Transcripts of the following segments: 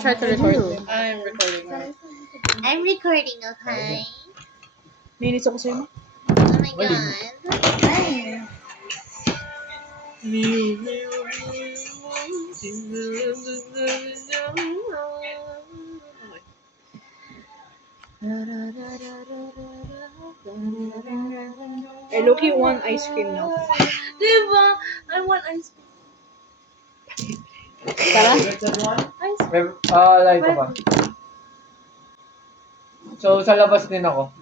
try to record. I'm recording. Right? I'm recording, okay? Nainis ako sa'yo. Oh my god. I low-key want ice cream now. Diba? I want ice cream. Tara. Ice cream. Light pa. So, sa labas din ako.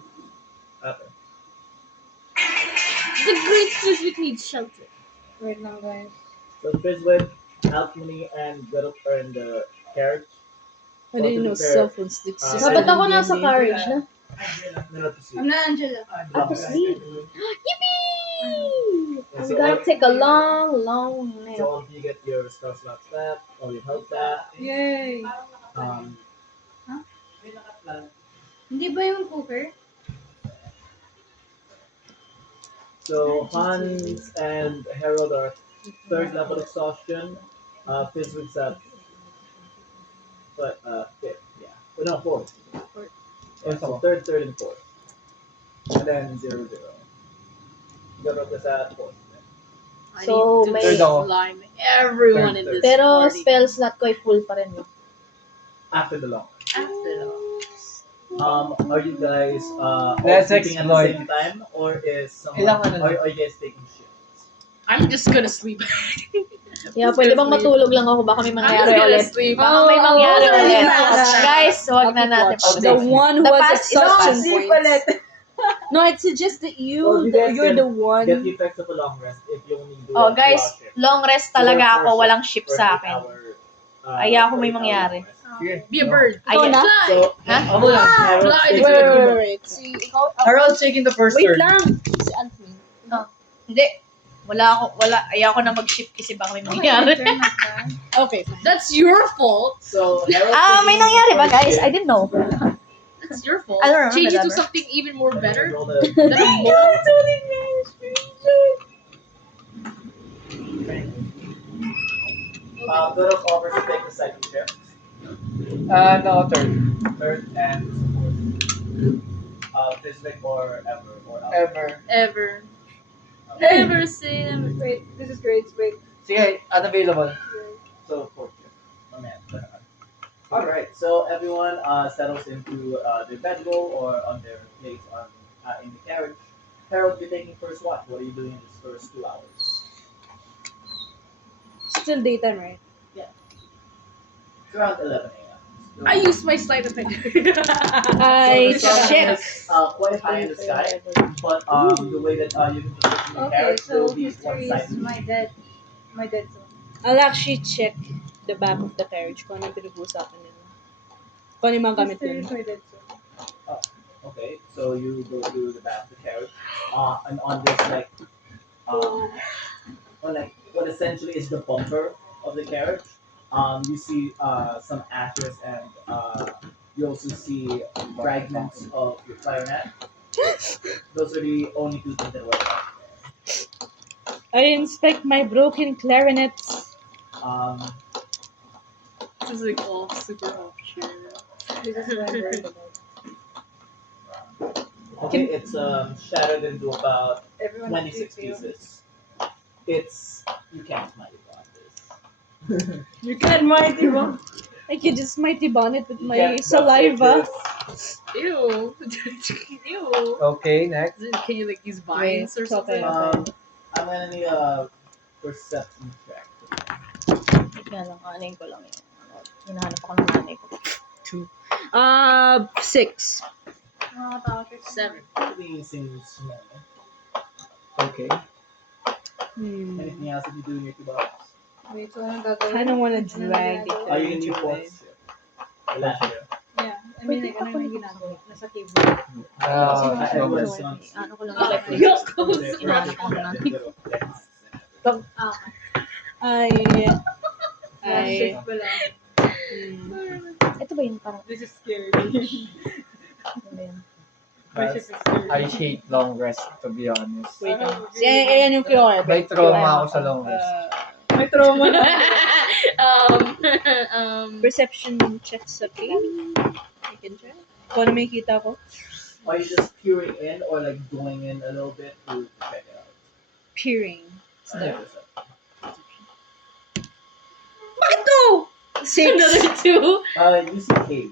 Okay. The great Frisbee needs shelter. Wait lang, guys. So Frisbee, Alchemy, and Garup are in the carriage. I didn't know cell phones did this. Ba't ako nasa carriage na? Not to see. I'm not Angela. Ako sleep. Yippee! I'm So gonna all- take a long So nap. all of you get your spell slots back, all your health back. Yay! Hindi ba yung cooker? So Hans and Harold are third level exhaustion. Frisbee's at fifth, yeah. Oh, no, fourth. Yeah, so third, and fourth. And then 0, 0. Garup is at fourth. I So, need may- to slime everyone in this Pero party. spell slot ko ay full pa rin. After the long. After all. Are you guys all Let's sleeping at the explore. same time, or is someone? Ilang ano Are you guys taking shifts? I'm just gonna sleep. Yeah, pwede bang matulog lang ako? Baka may I'm mangyari just gonna ulit. sleep. Baka may mangyari Oh, ulit. yeah. Guys, wag na natin. Okay. The one who The has past is exhaustion past. points. No, it's just that Well, you guys you're can the one. Get the effects of a long rest if you only do Oh, a guys, 2-hour shift. long rest talaga ako. Walang ship Or sa 8 akin. hour, Ayaw ko may 8 hour mangyari. long rest. Sige. Be a bird. Ikaw na? Fly. So, Ha? Ako lang. Harold, Fly. take it. Wait. Si ikaw. Harold's taking the first Wait turn. lang. Si Anthony. Hindi. Ayaw ko na mag-ship kasi baka may mangyari. Okay. That's your fault. So, Harold May taking nangyari ba, first guys? shift. I didn't know. That's your fault. I don't remember Change it that, to bro. something even more better. Roll the- Than a mole. Garup offers to take the second shift. No, third. Third and fourth. Frisbee or ever or Alchemy. Ever. Ever. Ever say ever. Wait, this is great. Wait. Sige, unavailable. So fourth shift. Alright, so everyone settles into their bedroll or on their place in the carriage. Harold, you're taking first watch. What are you doing in this first 2 hours? Still daytime, right? It's around 11 a.m. I used my sleight of hand. Ay, So the sun shit. is quite high in the sky, but the way that you can position the Okay, carriage so will be history is one-sided. my dead zone. I'll actually check the back of the carriage kung anong pinag-uusapan nila. Kung ano yung mga gamit History nila. is my dead zone. Okay, so you go to the back of the carriage, and on this on what essentially is the bumper of the carriage, you see some ashes and you also see fragments of your clarinet. Those are the only two things that were left. I inspect my broken clarinets. This is like all super obscure. This is what I'm worried about. Okay, it's shattered into about Everyone 26 hates you. pieces. You can't smite it on this. You can mighty bon. I can just mighty bonnet with You my can't saliva. Ew. Ew. Okay, next. Can you like use vines or Wait, something? okay. I'm gonna need a perception check. Nga lang, anin ko lang yun. Hinahanap ako ng nanay ko. 6. Nakakatakot. 7. These seems small. Okay. Anything else that you do in your two box? Wait, so anong gagawin? I don't wanna Anong drag it. ginagawa? Are you in your fourth shift? Last year. Yeah. I mean, like, ano yung ginagawa? Nasa table. Everyone's Okay. on. Ano ko lang Inaano ko lang. Ah, Ay. Ay. shift pala. Ito ba yun parang? This is scary. Ano ba yun? My shift is scary. I hate long rest, to be honest. Wait lang. Ayan yung floor. May trauma ako sa long rest. May trauma na. Perception check sa cave. I can try. Kung ano may kita ko. Are you just peering in or like going in a little bit to check it out? Peering. Yeah. Bakit to? 6. Another 2. You see cave.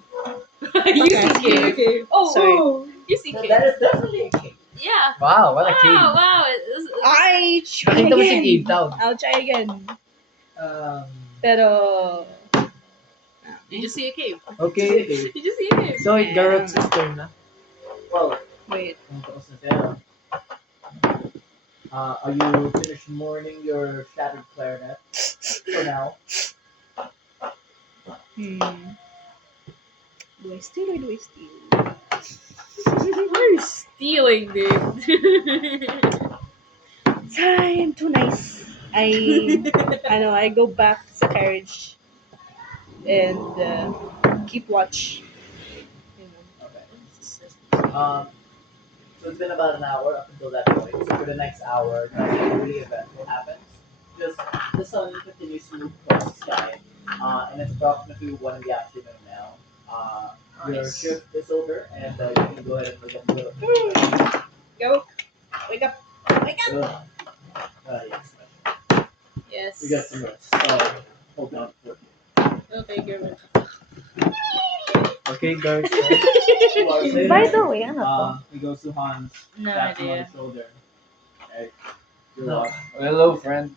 You see cave. Okay. Oh, Sorry. oh, you see So cave. that is definitely a cave. Yeah. Wow, what a Wow, cave. wow. I try Nakita mo si again. Cave Town. I'll try again. Pero... Did you see a cave? Okay. Did you see a cave? So, Garrot's sister na. Well, Wait. are you finished mourning your shattered clarinet for now? Do I steal or do I steal? What are you stealing, dude? I'm too nice. I go back sa carriage and keep watch. Okay. So it's been about an hour up until that point. So for the next hour, nothing really eventful happens. Just the sun continues to move across the sky. And it's approximately 1 in the afternoon now. Your Nice. shift is over, and you can go ahead and look at the Go. Wake up. Wake up. yes. Yes. We got some rest. So hold on for Okay, good. Okay, Garrot's By the way, ano to? He goes to Hans, No taps him on idea. the shoulder. Right. You're No. lost. Hello, friend.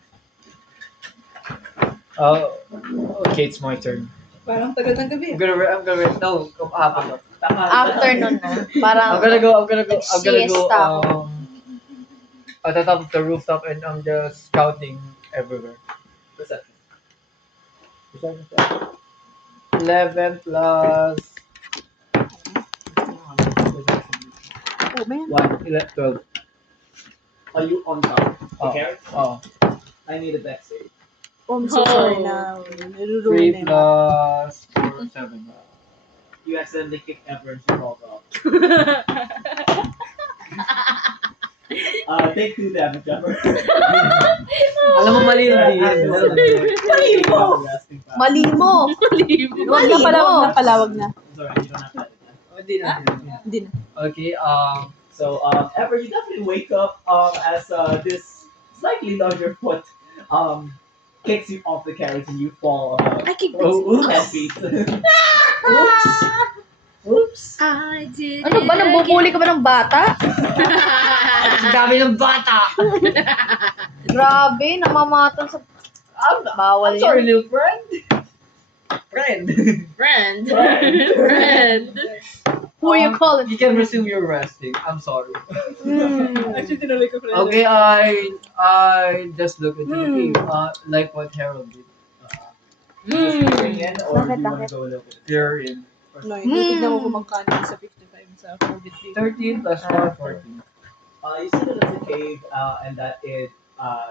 Okay, it's my turn. Parang tagal ng gabi. No, hapon. Afternoon na. Parang I'm gonna go siesta ako. at the top of the rooftop and I'm just scouting everywhere. Perception. 11 plus Oh, man. 12. Are you on top? The Oh. carrot? Oh. I need a dex save. Oh, I'm so sorry na. 3 plus 4, 7. You accidentally kick Ever and she falls off. Take 2 damage, Ever. Alam mo, mali yung DM. Mali mo! Mali mo! Wag na pala, wag na pala, wag na. Sorry, you don't have that. Hindi na. Hindi na. Okay, So, Ever, you definitely wake up as this slightly larger foot kicks you off the carriage and you fall about I kick 10 feet. Oops! Oops! I did. Ano ba? Nambubuli ka ba ng bata? ang dami ng bata! Grabe, namamatan sa... Bawal I'm sorry, yan. little friend. Friend. Friend. Friend. Friend. Who you calling? You can resume your resting. I'm sorry. Actually, tinuloy ko pala. Okay, I just look into the cave. Like what Harold did. Just peering in, or Bakit, do you want bakit? to go a little bit? Peer in. No, tignan mo kung magkano sa 55 sa COVID thing. 13 plus 4, 14. You see that it's a cave, and that it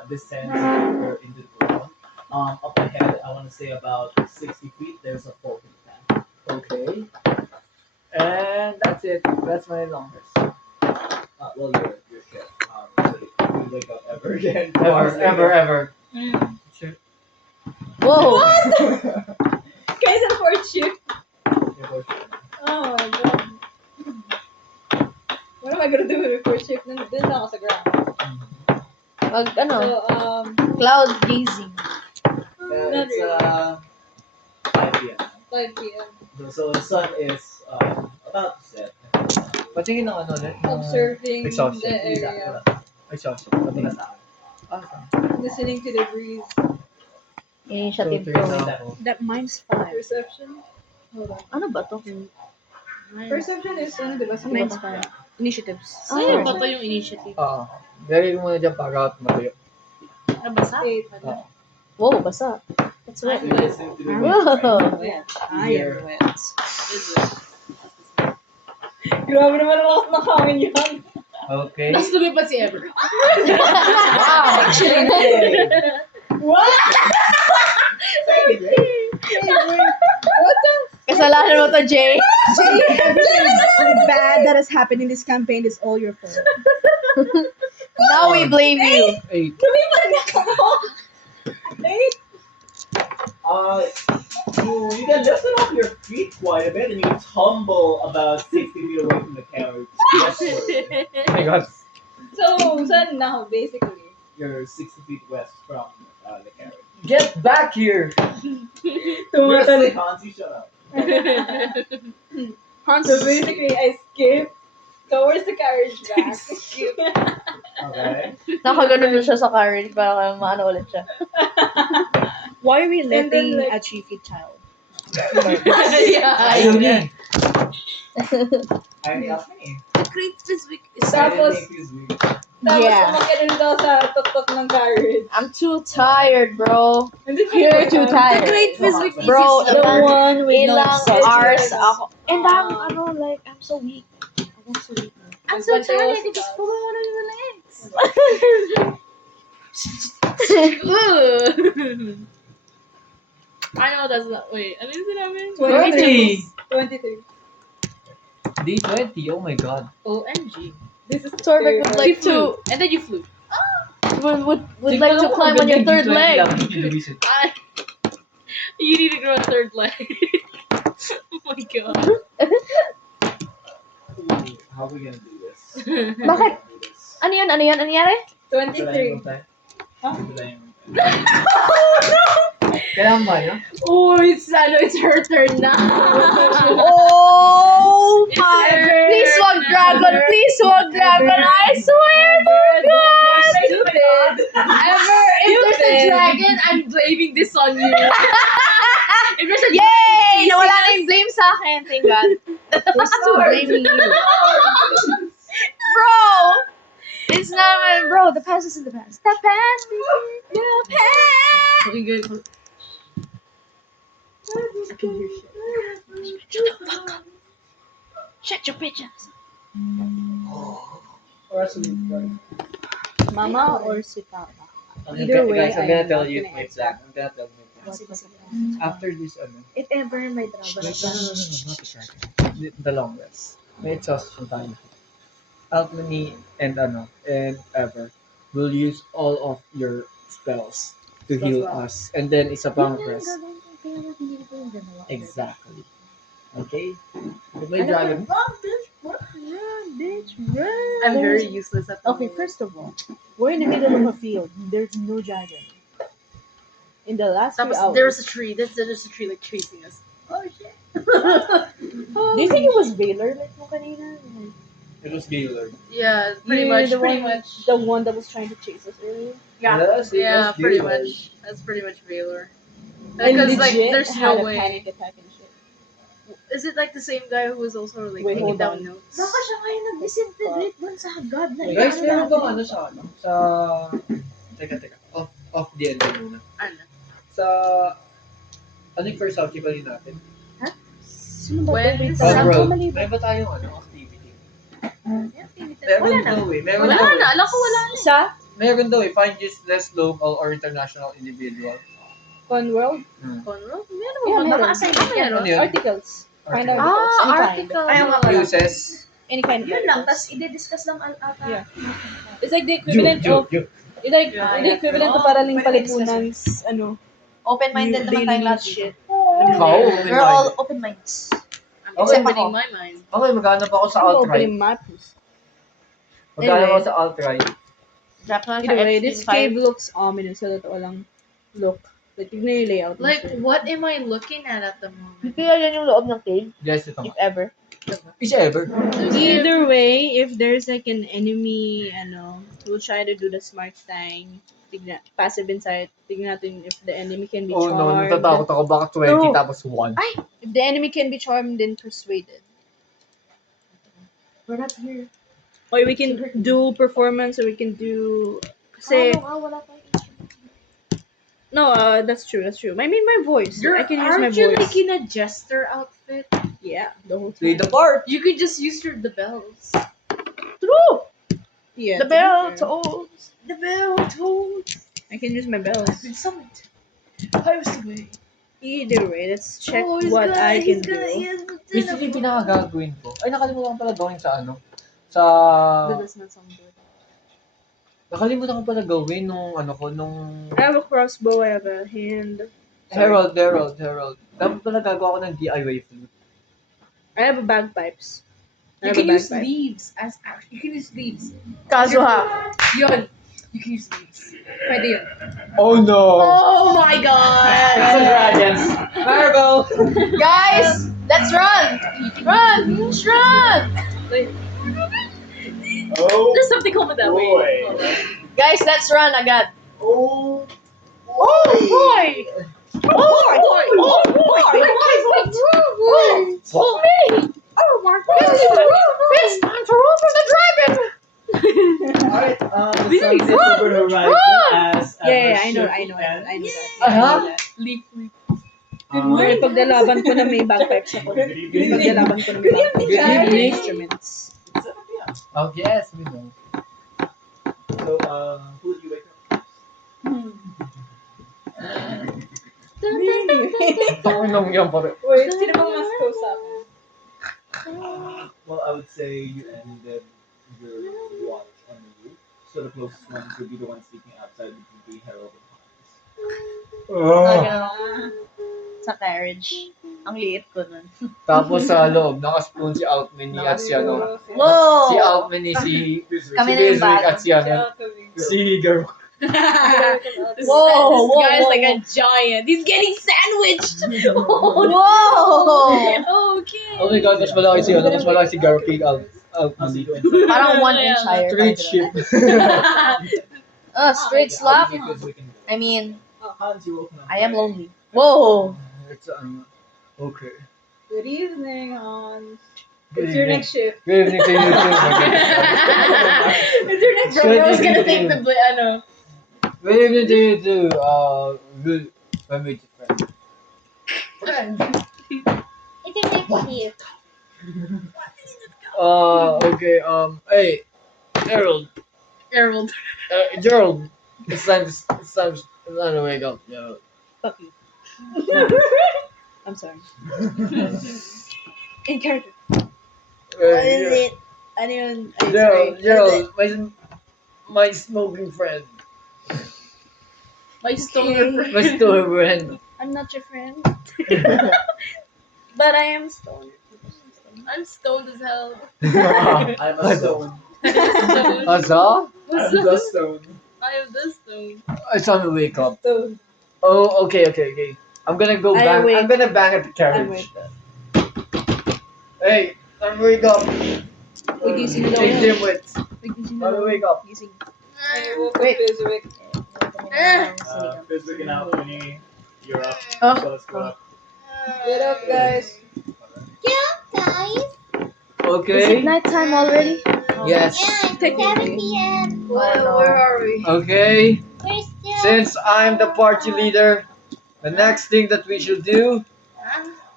descends deeper into the ground. Up ahead, I want to say about 60 feet. There's a folding path. Okay. And that's it. That's my longest. Well, your shift. So you wake up ever again. Ever. Sure. Whoa! Guys, ang fourth shift. Your shift. Oh my god. What am I gonna do with the fourth shift? Doon na ako sa ground. Wag, So, ano, cloud gazing. Yeah, it's 5 p.m. 5 p.m. So the sun is about to set. Patingin ng ano ulit. ng Observing exhaustion. the area. Exhaustion. Patingin sa akin. Listening to the breeze. Initiative So, ko. three na ako. That mine's 5. Perception. Hold on. Ano ba to? Perception is, ano, diba? Mine's 5. Initiatives. Sa'yo ba to yung initiative? Oo. Lagay ko muna dyan para out matuyo. Nabasa? 8. Wow, basa. That's So wet. you listen to the Whoa. Wet. Here. Iron wet. Is it? Grabe naman ang lakas ng hangin yan. Okay. Tapos lumipat si Ever. Wow! Actually, what? Kasalanan mo to, Jay. Everything bad that has happened in this campaign is all your fault. Now we blame you. 8. You can lift it off your feet quite a bit, and you tumble about 60 feet away from the carriage. Westward. Oh my god. So, saan now, basically? You're 60 feet west from the carriage. Get back here! You're asleep, Hansi, shut up. So basically, I skip towards the carriage back. Okay. Nakaganon na siya sa carriage para maano ulit siya. Why are we And then, letting like- a 3-feet child? Yeah, Ayaw niya. I asked me. The Great Physics is Tapos- Tapos Yeah. umakyat rin daw sa tuktok ng carriage. I'm too tired, bro. And then You're too The tired. Great Physics is Bro, The one with no Ilang socks. hours ako. And I'm so weak. I'm so weak. I'm so tired. I just pull out of your legs. I know that's not. Wait, ano yung sinabi? 20! 23. D20, oh my god. OMG. This is Torvik would like Flew. to And then you flew. would like to climb on your third leg. I, you need to grow a third leg. Oh my god. How are we gonna do this? Bakit? Ano yan? Ano yan? Ano nangyari? 23. Kailangan ba yun? Oh, it's her turn na. Oh my! Ever. Please wag dragon! Please wag dragon! I swear to God! Stupid. Ever, if there's a dragon, I'm blaming this on you. If there's a Yay! dragon, Nawala na yung blame sa akin. Thank God. We're still blaming you. Bro! It's not, bro. The past is in the past. The past is in the past. Okay, good. I can hear shit. Shut the fuck up. Shut your bitch ass. Mama or si Papa? Okay, Either way, guys, I'm gonna I'm tell not you gonna my answer. plan. I'm gonna tell you my plan. After this, If ever may no, drama not the dragon. The long rest. May exhaustion tayo. Alchemy and Ever will use all of your spells to heal us. And then isa pang rest. Exactly. Okay? May dragon. I'm very useless at the Okay, moment. first of all, we're in the middle of a field. There's no dragon. In the last few hours. There was a tree. There's a tree like chasing us. Oh shit. Do you think it was Baylor like mo kanina? Like, It was Gaylord. Yeah, pretty yeah, much. the Pretty one, much. The one that was trying to chase us earlier. Yeah, pretty much. That's pretty much Baylor. I Because like, legit there's had no a way. panic attack and shit. Is it like the same guy who was also like Wait, taking hold down on. notes? Baka siya kayo nag-disintegrate dun sa God na Guys, meron bang sa Teka. Off the end muna. Ano? Sa ano yung first subject natin? Sino ba When? to? Wait, Sa saan Off-road. ka mali ba? Meron ba tayong activity? Wala Meron na. daw eh. Meron Wala daw na. eh. Alam ko wala na. Sa Meron daw eh. Find useless local or international individual. Conworld? Conroe? Meron Yeah, ba? meron. Baka assign meron. Ano yun? Articles. Find Article. articles. Any kind. article. Ayaw nga pala. Uses. Any kind of Yun lang, articles. tas i-discuss lang ata. Yeah. It's like the equivalent of it's like Yeah. the equivalent of parang palipunan's Open-minded naman daily tayong lahat. shit. Ikaw, We're all open-minds. I'm Okay. opening my mind. Okay, maghanap ako sa I'm alt-right. opening maps. Maghanap ako Anyway. sa alt-right. Drop lang sa Either way, this F5. cave looks ominous. Sa totoo lang. Look. Like, tignan yung layout. ng Like, shit. what am I looking at the moment? Kaya yan yung loob ng cave, Guys, ito if nga. ever. Is ever. Either way, if there's like an enemy, we'll try to do the smart thing. Tignan, passive insight. Tignan natin if the enemy can be Oh no, charmed. natatakot ako. Baka 20 No. tapos 1. If the enemy can be charmed, then persuaded. We're not here. Or we can do performance, or we can do... Kasi, wala tayong instrument. no, that's true. I mean, my voice. I can use my Aren't you voice. like in a jester outfit? Yeah, the whole Play time. the part. You could just use the bells. True! Yeah, The to be bell fair. tolls. The bell tolls. I can use my bells. Been summoned. Pirates away. Either way, let's check what I can do. Basically, pinakagagawin ko. Ay, nakalimutan ko pala gawin sa ano. Sa... That does not sound good. Nakalimutan ko pala gawin nung ano ko, nung... I have a crossbow, I have a hand. Herald. Dapat pala gagawa ko ng DIY flute. I have a bagpipes. I You have can a use bagpipe. leaves as you can use leaves. Kaso ha. Yun. You can use leaves. Pwede yun. Oh no! Oh my It's god! a dragons! Marvel! Guys, let's run! Run! Let's run! Oh There's something called that way. boy. Guys, let's run agad. Oh Boy! Oh my It's time to roll for the dragon! Alright, the Really? sun sets over the horizon as Yeah, the I know ship that. I know ends. that. I know that. Leaf. Pero pag nalaban ko na may bagpipes ako. Good evening. Pag nalaban ko na may bagpipes. Good evening. Instruments. Oh yes, we know. So, who do you wake up? Tanong yan pare. Wait, sino bang mas close sa akin? Well, I would say you ended your watch on the roof. So the closest ones would be the ones speaking outside, which would be Harold and Hans. Sa carriage. Ang liit ko nun. Tapos sa loob, nakaspoon si Outmany at si ano. Whoa! Si Outmany, si Kami si na yung Bezrick bago. at si ano. Si Garok. This Whoa, guy is whoa, like whoa. a giant. He's getting sandwiched. Whoa! Okay. Oh my god, mas malaki si ano, mas malaki si Garok kay How's he Outmany. doing? Parang 1 inch higher. Straight ship. Straight slap? Because we can go. I mean, Hans, you woke up. I am lonely. Whoa! It's okay. Good evening, Hans. Good It's your evening. next shift. Good evening to you too. It's your next Good I was gonna evening. take the ano. Good evening to you too. Good. Let me friend. It's your next shift. Okay. Hey, Gerald. Gerald. Gerald. It's time to wake up. Gerald. Fuck you. I'm sorry. In character. What is it? Ano yun? Ay, sorry. Gerald, my smoking friend. My stoner friend. My story friend. I'm not your friend. But I am stoned. I'm stoned as hell. I'm a stone. Stoned. Asa? I'm the stone. I am the stone. It's time to wake up. Stoned. Oh, okay. I'm gonna go I bang. wake. I'm gonna bang at the I'm carriage. with that. Hey, time to wake up. Nagising daw Hey, yan. Dimwit. Nagising Time to wake up. Gising. Wait. Fizwick and Alchemy, you're up. Oh. So let's go up. Get up, guys. Guys, Okay. nighttime already? Yes. yeah, it's 7 p.m. Where are we? Okay. We're still. Since I'm the party leader, the next thing that we should do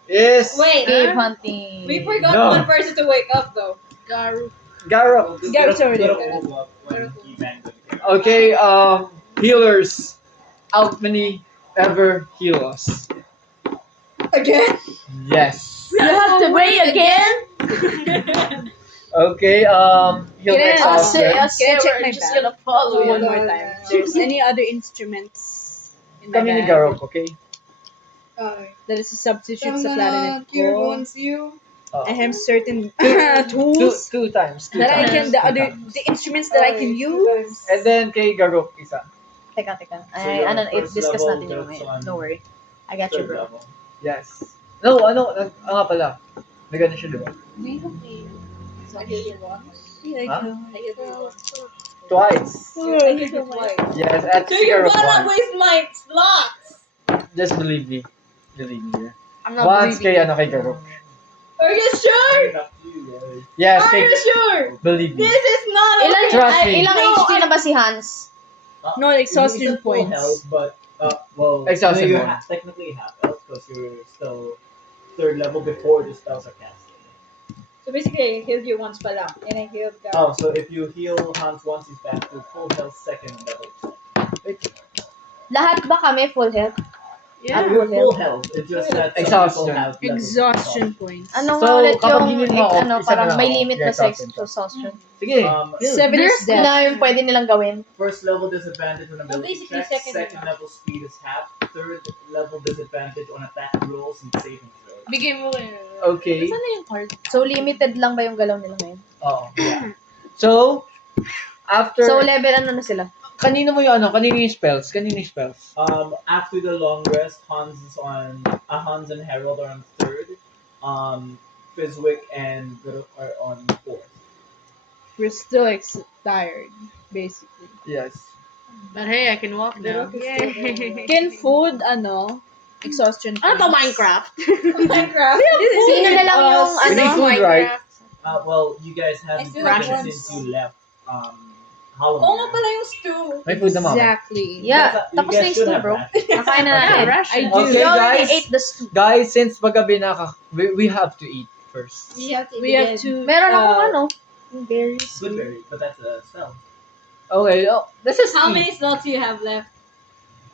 is Wait. Cave hunting. We forgot No. one person to wake up, though. Garu. Garok. Yeah, it's already Garok there. woke up when he banged the Okay. Healers. Outmany ever heal us. Again? Yes. You have to wait again? Okay. Heal Can I- next I'll I'll say, option. I'll say Can I check we're my just bag? gonna follow One you. more time. If there's any other instruments in my Kami ni bag Garok, okay? that is a substitute sa clarinet ko, you. I have certain Two tools times. that I can, the instruments that I can use. And then kay Garok isa. Teka. So Ay, you're ano, first discuss level, natin yun that's ngayon. on Don't worry. I got you, third bro. level. Yes. No, nga pala. Nagano siya, diba? Twice. Yes, at So you're Garok gonna once. waste my slots. Just believe me. Believe me. I'm not Once believing. kay Garok. Are you sure? It's up to you guys. Yes, Are kay, you sure? believe me. This is not Ilang, Trust me. ilang No, HP na ba si Hans? No, exhaustion He's at full points. health, but well, Exhaustion you're points. technically half health because you're still third level before the spells are casted. So basically, I healed you once pa lang, and I healed Gab. Oh, so if you heal Hans once, he's back to full health second level. Lahat ba kami full health? Yeah. You're full health. It's just that some Exhaustion. people have less Exhaustion points. Ano So, nga ulit kapag yung, hinil mo ako, ano, isa na parang lang may ako. limit na Yeah, sa exhaustion. exhaustion. Sige. heal. 7 is There's death. na yung pwede nilang gawin. First level disadvantage on ability basically checks. second Second level speed is half. Third level disadvantage on attack rolls and saving throws. Bigay mo kayo. Okay. Saan na yung card? So, limited lang ba yung galaw nila ngayon? Oo. So, after... So, level ano na sila? kanino mo yung ano? Kanino yung spells? Kanino yung spells? After the long rest, Hans and Harold are on third. Fizwick and Guruk are on fourth. We're still tired, basically. Yes. But hey, I can walk now. Yay! Can food, exhaustion Ano to, points. Minecraft? Minecraft. Sino na lang yung We need ano? food, right? Well, you guys haven't still eaten have since one. you left. Hollow. Oo nga pala yung stew. May food naman. Exactly. Yeah, You tapos guys na yung should stew, have bro. rations. Nakain na natin. I do. Okay, We already guys. ate the stew. Guys, since magabi na we have to eat first. We have to. We have to. Meron akong ano, yung berries. Good berry, but that's a spell. Okay, this is How eat. many slots do you have left?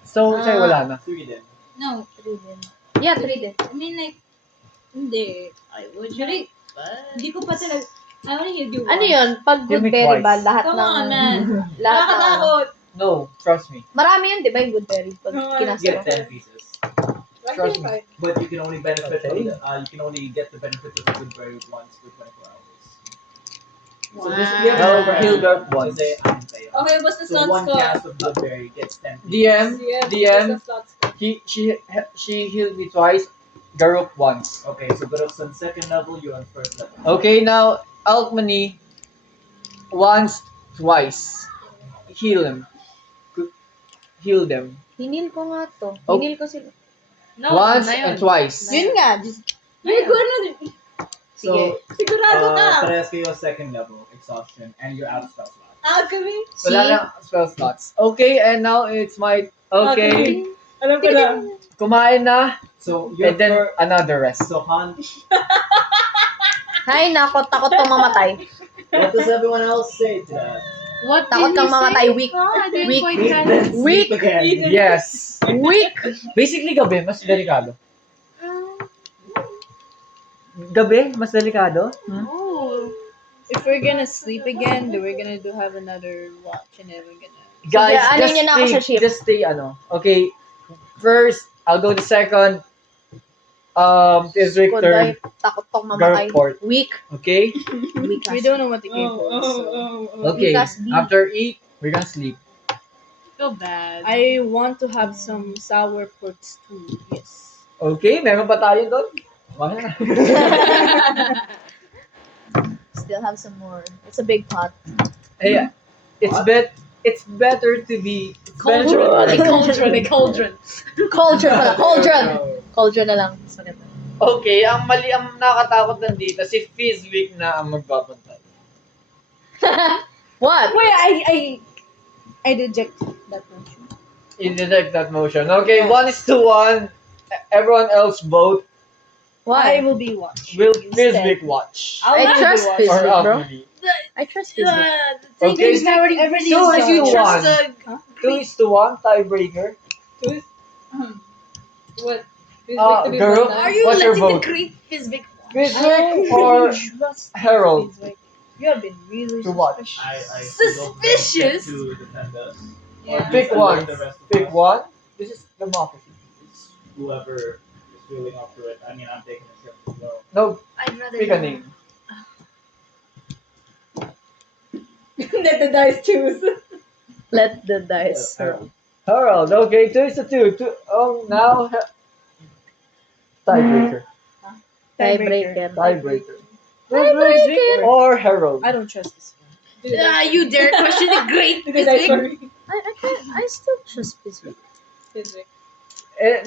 So, sa'yo wala na. 3 then. No. 3 din. Yeah, 3 din. I mean like, hindi. I would really. Hindi ko pa talaga. I only healed you Ano once. yun? Pag good Give me berry twice. ba? Lahat Come ng... on, man. Lahat ng... Nakakatakot. No, trust me. Marami yun, di ba yung good berry? Pag No, You kinasa get mo. 10 pieces. Trust me. But you can only benefit Okay. you can only get the benefit of the good berry once for 24 hours. Wow. So basically, you have Well, to heal dark once. Kasi I'm fail. Okay, what's the So slots one ko? cast of good berry gets 10 pieces. DM, Yeah, DM, what's the slots ko? she healed me twice, Garuk once. Okay, so Garok's on second level, you're on first level. Okay, now, Alchemy, once, twice. Heal him. Heal them. Hinil ko nga to. Oh. Hinil ko sila. No, Once na yun. and twice. Yun nga, just Ay, gano'n din. So, Sigurado ka. parehas kayo second level, exhaustion, and you're out of spell slot. Kami. Wala na spell slots. Okay, and now it's my... Okay, Alam ko na. kumain na, So, you're and then another rest. So, Han, Hay, nako, takot kang mamatay. what does everyone else say to that? What Takot did kang you say? mamatay. Weak. Oh, I didn't Weak. quite Weak, catch then it. sleep again. Yes. Weak. Basically, gabi, mas delikado. Gabi, mas delikado? oh. If we're gonna sleep again, then we're gonna have another watch and then we're gonna. Guys, Sige, alin niyo na ako sa ship? just stay, Okay, first, I'll go to second. Is Kunday, third. takot kang mamatay. Garuk fourth. Weak. Okay? Weak. We don't know what the game holds. So. Okay, Because B. after eat, we're gonna sleep. Feel bad. I want to have some sour pork stew. Yes. Okay, meron pa tayo doon? Wala na. Still have some more. It's a big pot. Hey, it's better to be... Cauldron. Like cauldron. Like cauldron. Cauldron pala. Cauldron. Cauldron na lang. Mas maganda. Okay, ang nakakatakot nandito, si Fizwick na ang magbabantay. What? Wait, I reject that notion. You detect that motion. Okay, 1:1. Everyone else vote. I Why? will be watch. Will instead. Fizwick watch? I'll I not be trust watch. Fizwick, Or bro. Alchemy? I trust Fizwick. The thing Okay. is, everything So, is like you you trust won. the... 2:1, tiebreaker. What? Garuk, Are you what's your letting the vote? great Fizwick Fizwick or Trust Harold Fizwick. You have been really to watch? I Suspicious. To defend us. Yeah. Pick I one. like the rest of Pick us. one. This is democracy. It's whoever is feeling up to it. I mean, I'm taking a trip as well. No, I'd rather pick a name. Let the dice choose. Let the dice. Harold. Harold, okay, 2:2. Now tiebreaker. Tiebreaker. Tiebreaker. Fizwick Or Harold. I don't trust this one. you dare question the great Fizwick? I still trust Fizwick.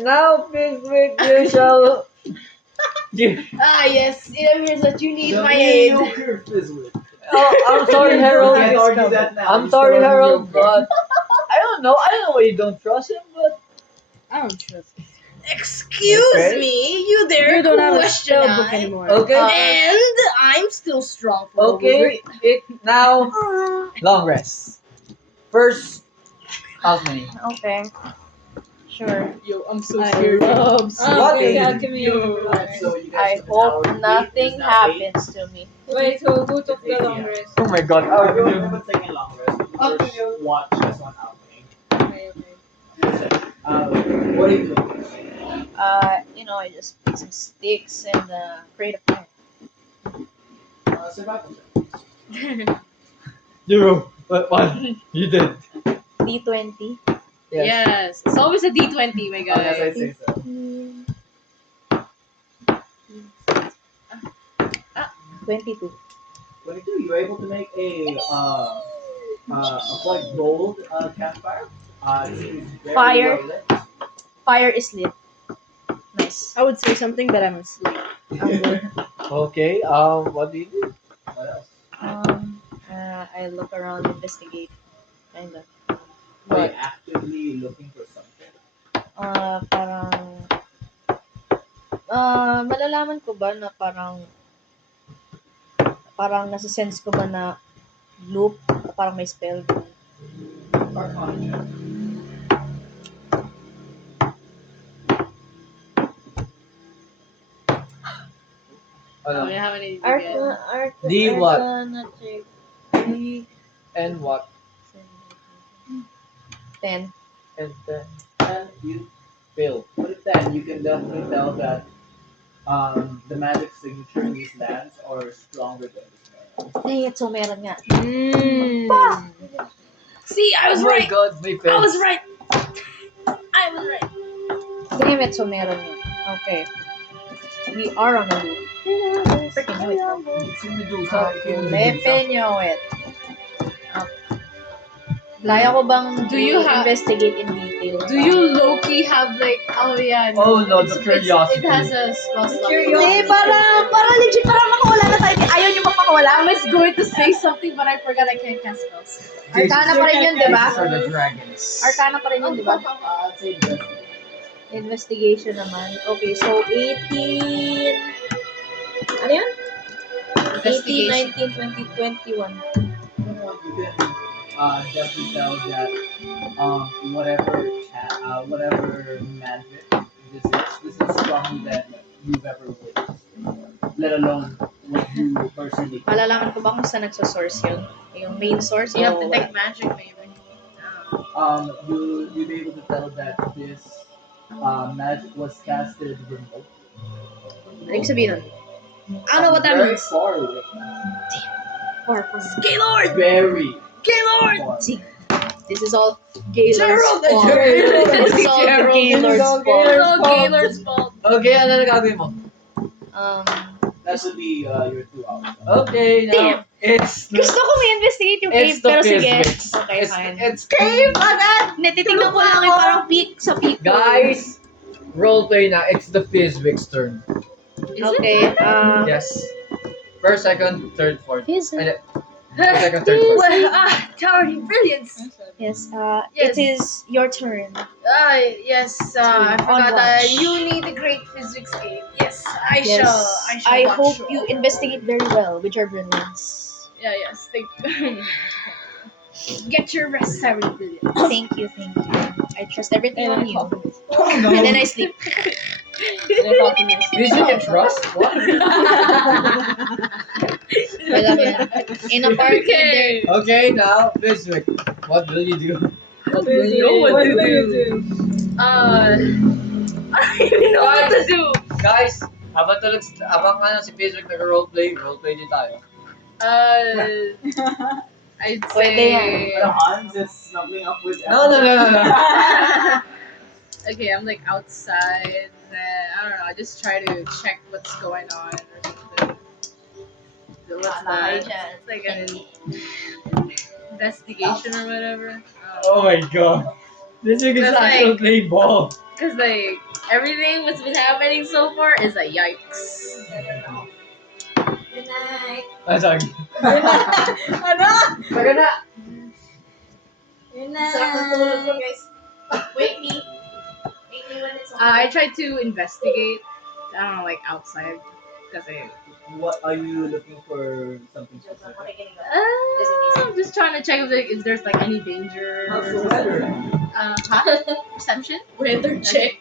Now, Fizwick, you shall. You, Yes, it appears that you need The my aid. mediocre Fizwick. I'm sorry, Harold. Can't argue that now. I'm He's sorry, still Harold, mediocre. but I don't know. I don't know why you don't trust him, but I don't trust this. Excuse Okay. me, you dare You don't have a question spell book I? anymore. okay, And I'm still strong for a okay. It now long rest. First, Alchemy. Okay. Sure. Yo, I'm so I scared. love What? Okay, alchemy. So you I guys hope now nothing is now 8. happens to me. Wait, so who took the long rest? Oh my god. We're taking long rest. First, watch this one out. Okay, okay. What are you doing? I just pick some sticks and create a fire. Survival. You. What? You did. D20. Yes. It's always a D20, my Yes, guy. I'd say so. 22. 22, you're able to make a quite bold campfire. It seems very Fire. well lit. Fire is lit. Nice. I would say something, but I'm asleep. Okay. What do you do? What else? I look around, investigate. Kinda. Are you actively looking for something? Parang, malalaman ko ba na parang nasa-sense ko ba na loop, parang may spell. Arcana check. Oh, Ano? yeah, how many did you get? D what? Arcana check. D and what? 10. And then And you fail. with that, you can definitely tell that the magic signature in these lands are stronger than this man. Dang it, so meron nga. See, I was Oh my right. god, may I was fence. right. I was right. Damn it, so meron nga. Okay. We are on a loop. Freaking knew it. It's in the dusa. Lepe nyo it. Kaya ko bang Do you have- investigate in detail? Do you low-key have like, oh yeah. Oh no, the It curiosity. has a spell slot. Hindi, parang legit, parang makawala na tayo. Ayaw nyo bang makawala? I was going to say something, but I forgot I can't cast spells. Arcana pa rin yun, di ba? These are the dragons. Arcana pa rin yun, di ba? I'd say this. Investigation naman. Okay, so 18... Ano yun? 18, 19, 20, 21. You can definitely tell that whatever magic this is stronger than you've ever witnessed before. Let alone what you personally. Malalaman ko ba kung saan nagsosource yun? Yung main source? You have o to take magic, maybe. You'll be able to tell that this magic was casted remote. Anong sabihin nun? I don't know what that Very means. far away. Gaylord! Very Gaylord! far. See, this is all Gaylord's Gerald! fault. Gerald! This is all Gerald! Gaylord's fault. It's all Gaylord's fault. Okay, ano na gagawin mo? That would be your 2 hours. Okay, now it's Gusto ko may investigate yung cave, it's the pero sige. physics. Okay, It's, fine. it's cave agad. Netitignan ko lang yung parang peak sa peak. Guys, roleplay na. It's the physics turn. Okay, Yes. First, second, third, fourth. Physics. Ay, first, second, third, fourth. Towering brilliance. Yes, Yes. it is your turn. Yes, I forgot watch. you need a great physics aid. Yes, I Yes. shall. I watch hope you investigate very well with your brilliance. Yeah, yes, thank you. Get your rest, Siren Brilliant. Thank you, thank you. I trust everything on you. Oh no. And then I sleep. This you can trust? What? Wala ba yan? In a party there. Okay, now, Biswick, what will you do? What will you do? I don't even know what to do. Guys, habang si Biswick nag-roleplay, roleplay din tayo. I'd Pwede yan. say. Hans is snuggling up with. No. Okay, I'm like outside. I don't know. I just try to check what's going on or something. So what's that? It's like an investigation or whatever. Oh my god. Biswick is That's actually like- playing ball. Cause like everything what's been happening so far is a yikes. Good night. Sorry. Ano? Taga na. Good night. guys. Wake me. Wake me when it's I tried to investigate. I don't know, like outside. Kasi, What are you looking for? Something specific? I'm just trying to check if there's like any danger. How's the weather? Huh? Perception? Weather check.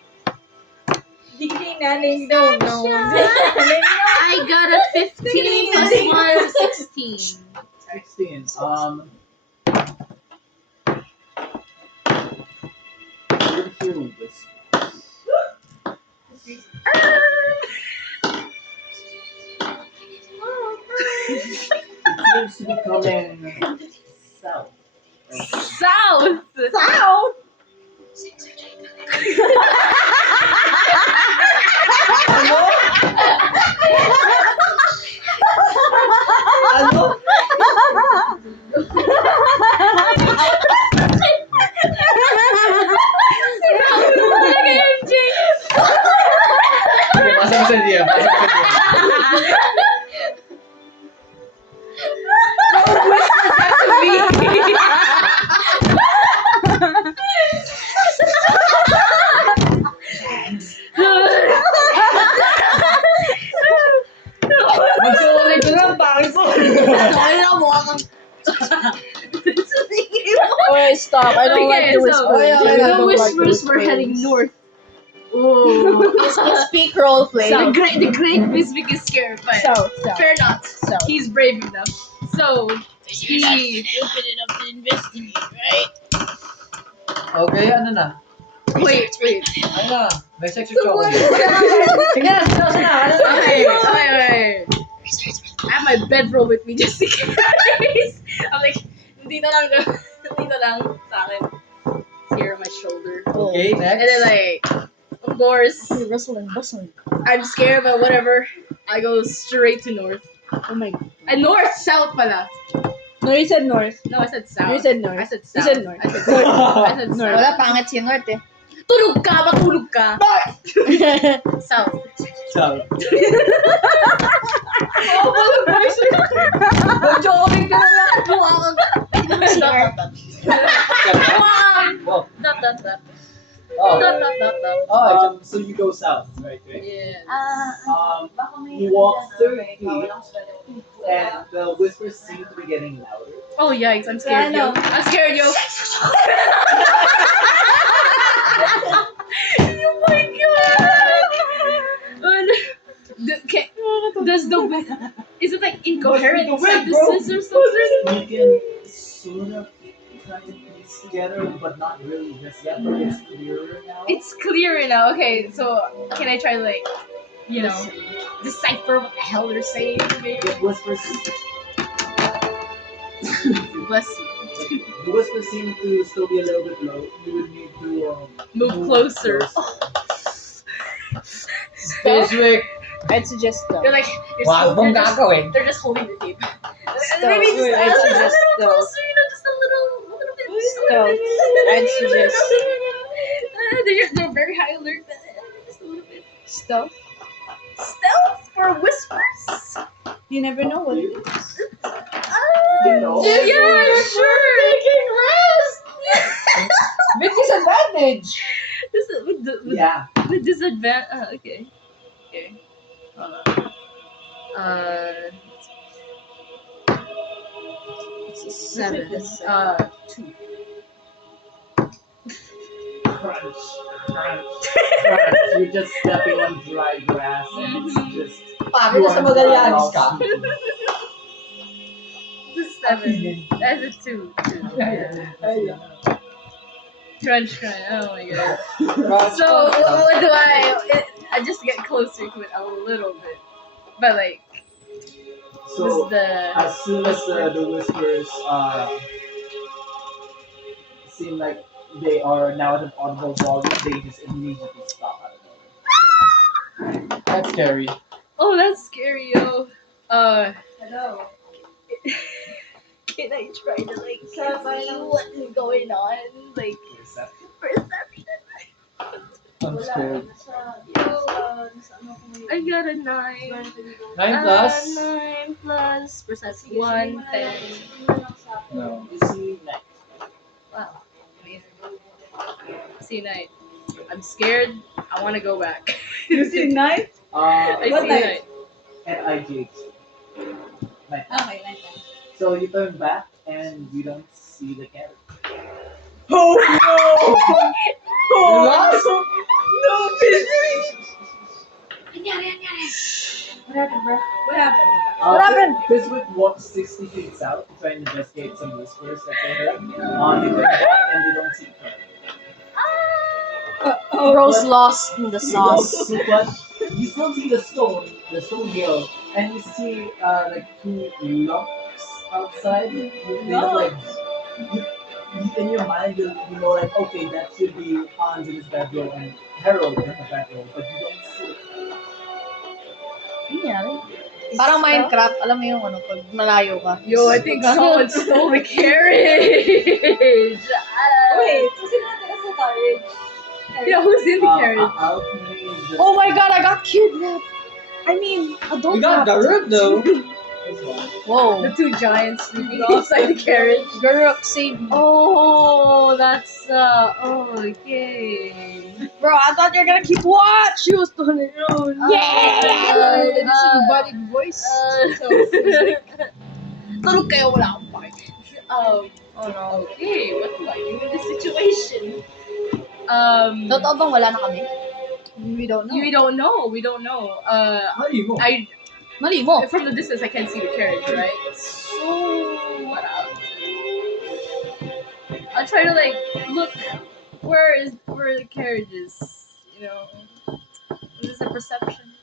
Hindi nanin daw, no. I got a 15 plus 1 16. 16. You hear whispers. It seems to be coming south. South! South! Ano? Pasok mo sa DM. Pasok mo sa DM. Magsuulay ko lang, bakit po? Okay, stop. I don't like the whispers. Okay, I the don't like whispers were heading north. Ooh. It's peak roleplay. The great Bisbik is scared, but South, south, fair not. south. He's brave enough. So, he... Open it up to investigate, right? Okay, ano na? Wait. Ano na? May sexy chocolate. Sige na, sige na. Ano na? Okay. I have my bedroll with me just in case. I'm like, dito lang sa akin. It's here on my shoulder. Okay, next. And then like, of course, Rustling, bustling. I'm scared, but whatever. I go straight to north. Oh my god. And north, south pala. No, you said north. No, I said south. You said north. I said You south. said north. I said south. I said North. Wala south. pangit si North eh. Tulog ka! Matulog ka! South. South. Mag-joking ka na lang. Dot. Oh. So you go south, right? Yeah. You walk 30 feet, and the whispers seem to be getting louder. Oh yikes! I'm scared, yo. I'm scared, yo. Oh my god! Does the is it like incoherent sentences or something? You can sort of try to piece together, but not really just yet. But it's clearer now. It's clear now. Okay, so can I try to like, you know, decipher what the hell they're saying? Maybe. The whispers, Bless you. the whispers seem to still be a little bit low. You would need to Move closer. Biswick. I'd suggest stop. They're like, Wag mong gagawin. they're just holding the tape. Stop. Maybe just I'd a suggest little stop. closer, you know, just a little bit. Stop. I'd suggest They're very high alert. Just a little bit. stop. Stealth for whispers. You never know what it is. know. Yeah, sure. Taking rest. With disadvantage. This is with Yeah. with disadvantage. Okay. Hold on. It's a 7. 2. Crunch, crunch, crunch. You're just stepping on dry grass, and it's just. Pagod na sa Magallanes ka. It's a 7. That's a 2. Yeah. Crunch. Oh my god. So what do I just get closer to it a little bit, but like So this is the as soon as the whispers seem like they are now at an audible volume, they just immediately stop out of nowhere. That's scary. oh that's scary yo. Hello. Can I try to like see what is going on? Like perception. I'm scared. I got a 9. 9 plus? 9 plus perception 1 10. No. You see night. Wow. Amazing. See night. I'm scared. I want to go back. You see night? I What see night? night. N-I-G-H. Nighttime. Okay, nighttime. So you turn back and you don't see the carrot. Oh no! You lost? No, Fizzwick! What happened, bro? What happened? What happened? Fizwick walks 60 feet south to try and investigate some whispers that they heard. They turn back and they don't see the carrot. Rose lost in the sauce. But you still see the stone hill, and you see like two lumps outside. They look like in your mind you know like okay that should be Hans in his bedroll and Harold in her bedroll, but you don't see it. Parang Minecraft, alam mo yung ano, pag malayo ka. Yo, I think someone stole the carriage. Wait, so sino natin sa carriage? Yeah, who's in the carriage? I'll need Oh my god, I got kidnapped! I mean, adult You got Garuk though. this one. Whoa. The two giants sleeping inside the carriage. Garuk saved me. Oh, that's okay. Bro, I thought you were gonna keep watch! She was on her own. Yeah! Disembodied voice. Tulog kayo, wala akong pake. Oh no. Okay, what do I do in this situation? Totoo bang wala na kami? We don't know. we don't know. We don't know. How do you know? Mali mo. From the distance, I can't see the carriage, right? So what else? I'll try to like look where the carriage is. You know, is this a perception?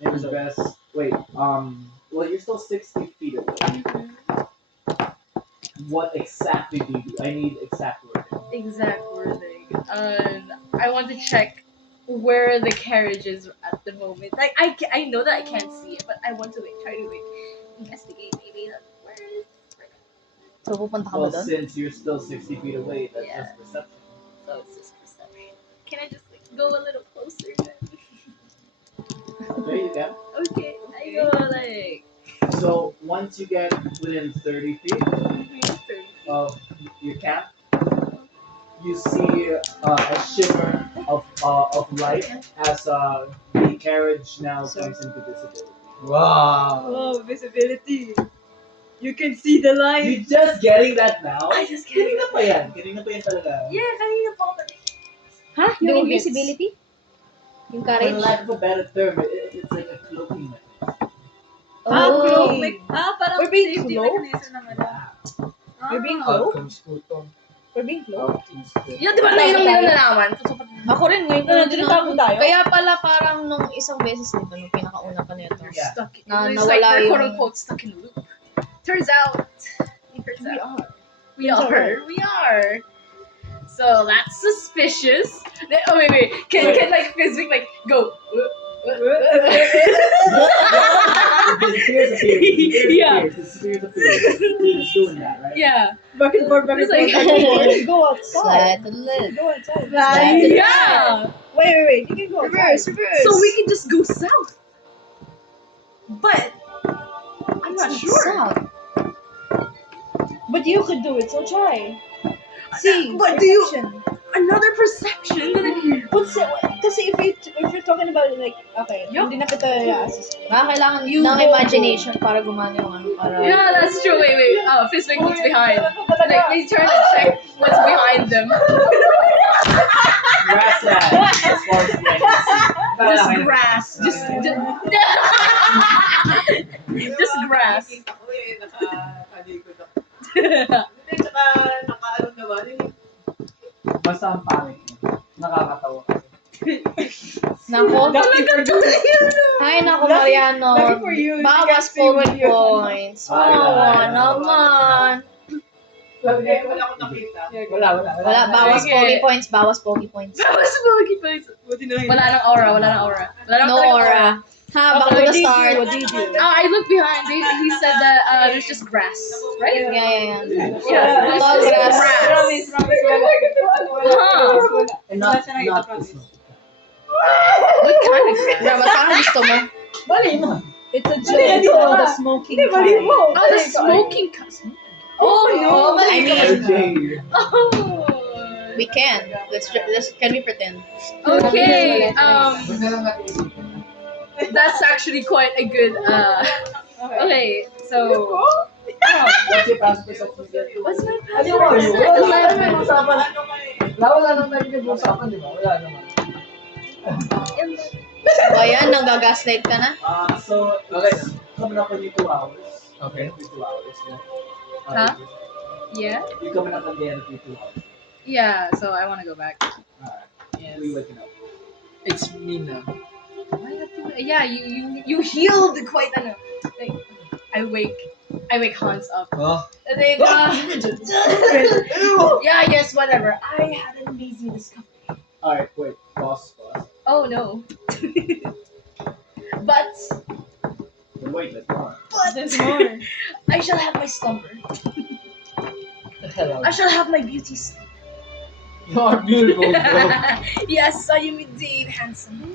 There's best. Wait. Well, you're still 60 feet away. What exactly do you do? I need exact wording. Exact wording. I want to check where the carriage is at the moment. Like I know that I can't see it, but I want to like try to like investigate maybe like where is So, pupunta ka ba Well, doon? since you're still 60 feet away, that's Yeah. just perception. so it's just perception. Can I just like go a little closer then? There you go. Okay, I go like So once you get within 30 feet 30. of your camp, you see a shimmer of light as the carriage now comes into visibility. Wow. Oh, visibility. You can see the light. You just getting that now? I just get Kanina pa yan. Kanina pa yan talaga. Yeah, kanina pa ako. Huh? Yung invisibility? Yung For courage? lack of a better term, it's like a cloaking mechanism. Parang We're being safety close? mechanism naman. We're being close. Outcomes po to. We're being close. Outcomes po. Yun, di ba na yun ang nalalaman? Ako rin ngayon ko Ano, lang tinatawag tayo? Kaya pala parang nung isang beses dito, nung pinakauna pa nito. Yeah. Stuck. Na- It's like nawala we're yung- quote unquote stuck in a loop. Turns out. We are. So that's suspicious. Oh wait. Can like Fizwick like go? The spheres appear. Yeah. The spheres appear. You're just doing that, right? Yeah. Back and forth, back and It's like- forth. Go outside. Slide the lid. Go outside. Yeah. Wait. You can go outside. Reverse. So we can just go south. But I'm not sure. South. But you could do it, so try. See. But do you- perception. Another perception. Kasi if you're talking about it like, okay, Yup. hindi na kita i-assist. Baka kailangan You ng go. imagination para gumana yung ano. Para... Yeah, that's true. Wait. Fizwick looks behind. Like they turn to check what's behind them. Grassland, as far as the eye can see. Just grass. Just grass. Basta ang pangit mo. Nakakatawa kasi. Nako. Ay, nako, Mariano. Lucky for you. Bawas You can see what pogi you- points. Naman. Wala akong nakita. Wala. Wala, bawas Sige. pogi points. Bawas pogi points. Bawas pogi points. Buti na lang. Wala nang aura. Wala nang No talagang aura. Ha, baka What na did you do? start. What did you do? I looked behind. He said that there's just grass, right? Yeah. Yeah, there's Tall just grass. grass. Promise, wala. Huh. And Wala not, siya nakita, not promise. this one. What kind of grass? Bro, magkano gusto mo? Mali mo. It's a Mali, joke. It's mali, called wala. the smoking Hindi, mali kind. mo. Oh, the smoking custom. Oh no! I mean, Okay. Oh. we can. Let's can we pretend? Okay. Huwag na lang natin isipin. That's actually quite a good. Okay, so What's your past perception again? what's my Ano past ba? Wala naman perception? usapan. Wala naman tayo pinag-usapan, di ba? Wala naman. O yan, nang-gaslight ka na. So, Okay it's coming up on you 2 hours. Okay. 2 hours. Yeah. Huh? Yeah. You're coming up on the end of your 2 hours. Yeah. So I want to go back. Alright. Yes. Who are you waking up? It's me now. Why you have to- Yeah, you healed quite enough. Like, I wake Hans up. Oh. And they yeah, yes, whatever. I had an amazing discovery. Alright, wait. Pause. Oh no. But Wait, let's go on. There's more. I shall have my slumber. The hell I shall have my beauty sleep. You are beautiful, bro. Yes, I am indeed handsome.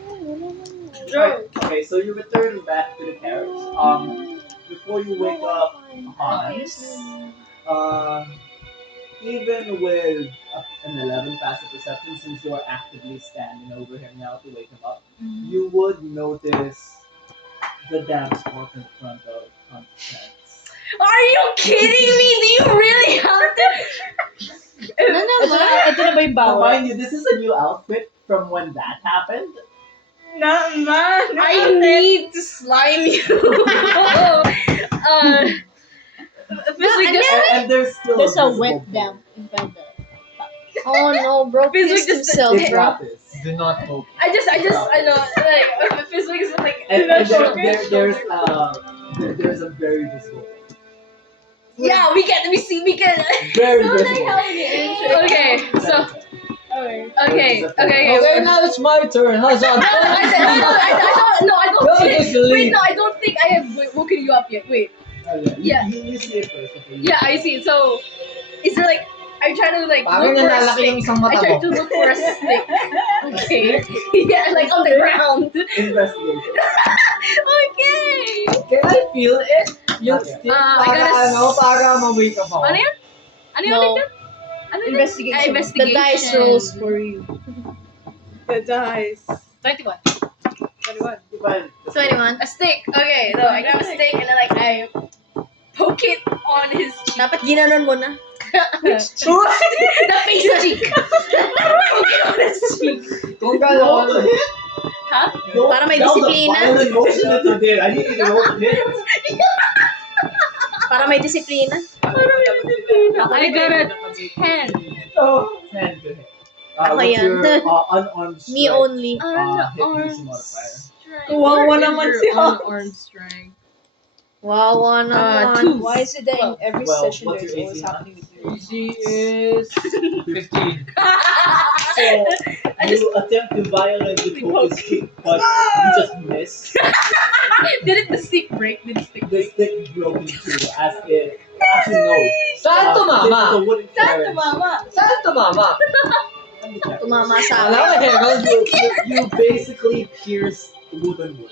Alright, okay, so you return back to the carriage. Before you wake up, Hans, even with an 11 passive perception, since you are actively standing over him now to wake him up, you would notice the damp spot in front of Hans' head. Are you kidding me? Do you really have to? Ano naman? Ito na ba yung Now, bawal? mind you, this is a new outfit from when that happened. Naman! I need to slime you. Physically just And there's still There's a visible wet pool. damp in front of Oh no, bro. Feels like Pissed this- himself, It's bro. Rapis. Do not poke. I know, like, physically is like, And shoulder. there's a very visible pool. Yeah, we can. Very visible. Okay, so okay. Okay, now it's my turn. How's No, I don't Go think. to sleep. Wait, no, I don't think I have woken you up yet. Wait, Yeah. You see it first. Okay? yeah, I see. So, is there like, I'm trying to like Parang look for a nalalaki yung stick. isang I mata tried to mo. look for a stick. Okay. Yeah, like on the ground. Investigation. Okay. Can I feel it? Yung Okay. stick, I para gotta ano, para ma-wake up ako. Ano yan? Ano yun No. like that? Ano yun? Investigation. The Investigation. dice rolls for you. The dice. 21. 21. 21. A stick. Okay, so I grab a stick and then like I poke it on his cheek. Dapat ginanon mo na. The face cheek. Poke it on his cheek. Kung Roll to gano'n, hit. Huh? No, Para may that was a disiplina. violent motion that you did. I need you to roll to hit. Para may disiplina. I got a 10. Oh, 10 to hit. Ako What's yan. your unarmed strike? Me only. hit DC Unarmed modifier. strike. Kawawa Where is naman your si Hans. unarmed strike? Wawa naman. 2. Why is it that in every Well, session what's there's your always AC, happening with you? easy is 15. So, you attempt to violently poke his cheek, but you just miss. Didn't the stick break? Did the stick The break? stick broke in two as it. Actually, no. Saan tumama? It's a wooden carriage. Saan tumama? On the carriage. Tumama sa Wala akin. ka, Herald. You basically pierce wooden wood.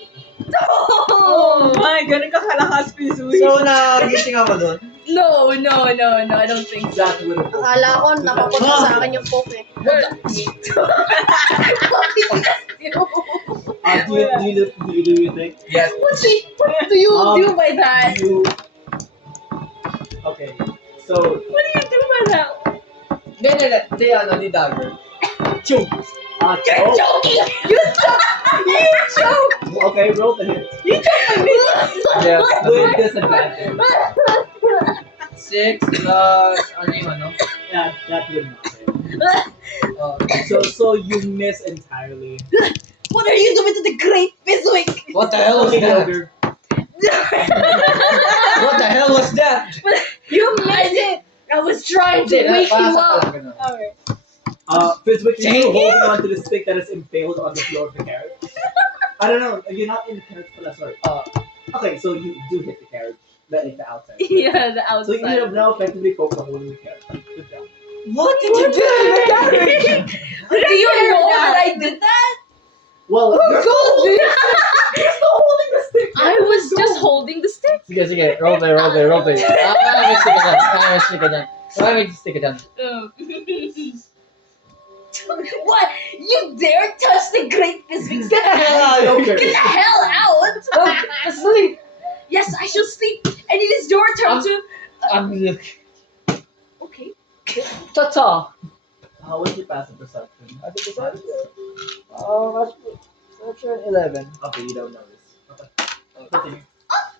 Oh my, ganun ka kalakas, Pizui. So, nagising ako doon. No, I don't think so. That wooden wood. Akala ko, napapunta sa akin yung poke eh. Do you think? Yes. What do you do by that? You. Okay. So, What do you do by that? Hindi. Di ano, di dagger. Choke. You're oh, joking! You joke! okay, roll the hit. Yes. With disadvantage. 6 plus, ano yung ano? Yeah, that would not hit. Uh, So you miss entirely. What are you doing to the great Biswick? what the hell was Okay, that? Ogre. What the hell was that? You missed it! I was trying to wake you up! Okay. Fizzwick, you're still Dang it. holding on to the stick that is impaled on the floor of the carriage. I don't know, you're not in the carriage, but sorry. Okay, so you do hit the carriage, like the outside. Yeah, the So you outside. have now effectively poked a hole in the carriage. Good job. What did you do in the carriage? Do you know that I did that? Well, you're Go! still holding the stick. I was just holding the stick. Sige. Roll play. May stick ka dyan. What? You dare touch the Great Physics? Get the hell, Okay. get the hell out! Asleep. Yes, I shall sleep, and it is your turn to. I'm Okay. ta-ta. How was your passive perception? I think it's perception 11. Okay, you don't know this. Okay. Continue.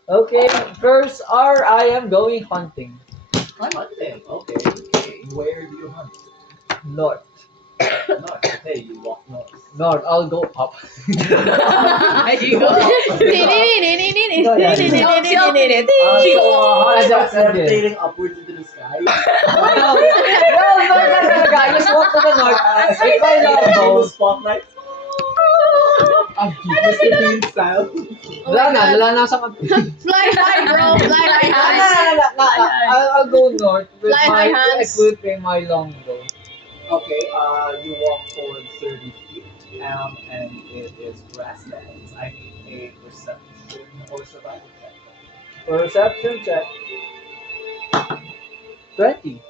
Okay, first R, I am going hunting. Hunting. Okay. Where do you hunt? North. North. Okay, you walk north. North, I'll go up. You go. That's it. Levitating upwards into the sky. No, I just walk to the north. If I love Those those, spotlight. I'm Mr. Bean style. wala na sa Fly high, bro. Fly high. I'll go north with Fly my high, Hans. equipping my longbow. Okay, you walk forward 30 feet, and it is grasslands. I need a perception or survival check. Perception check. 20.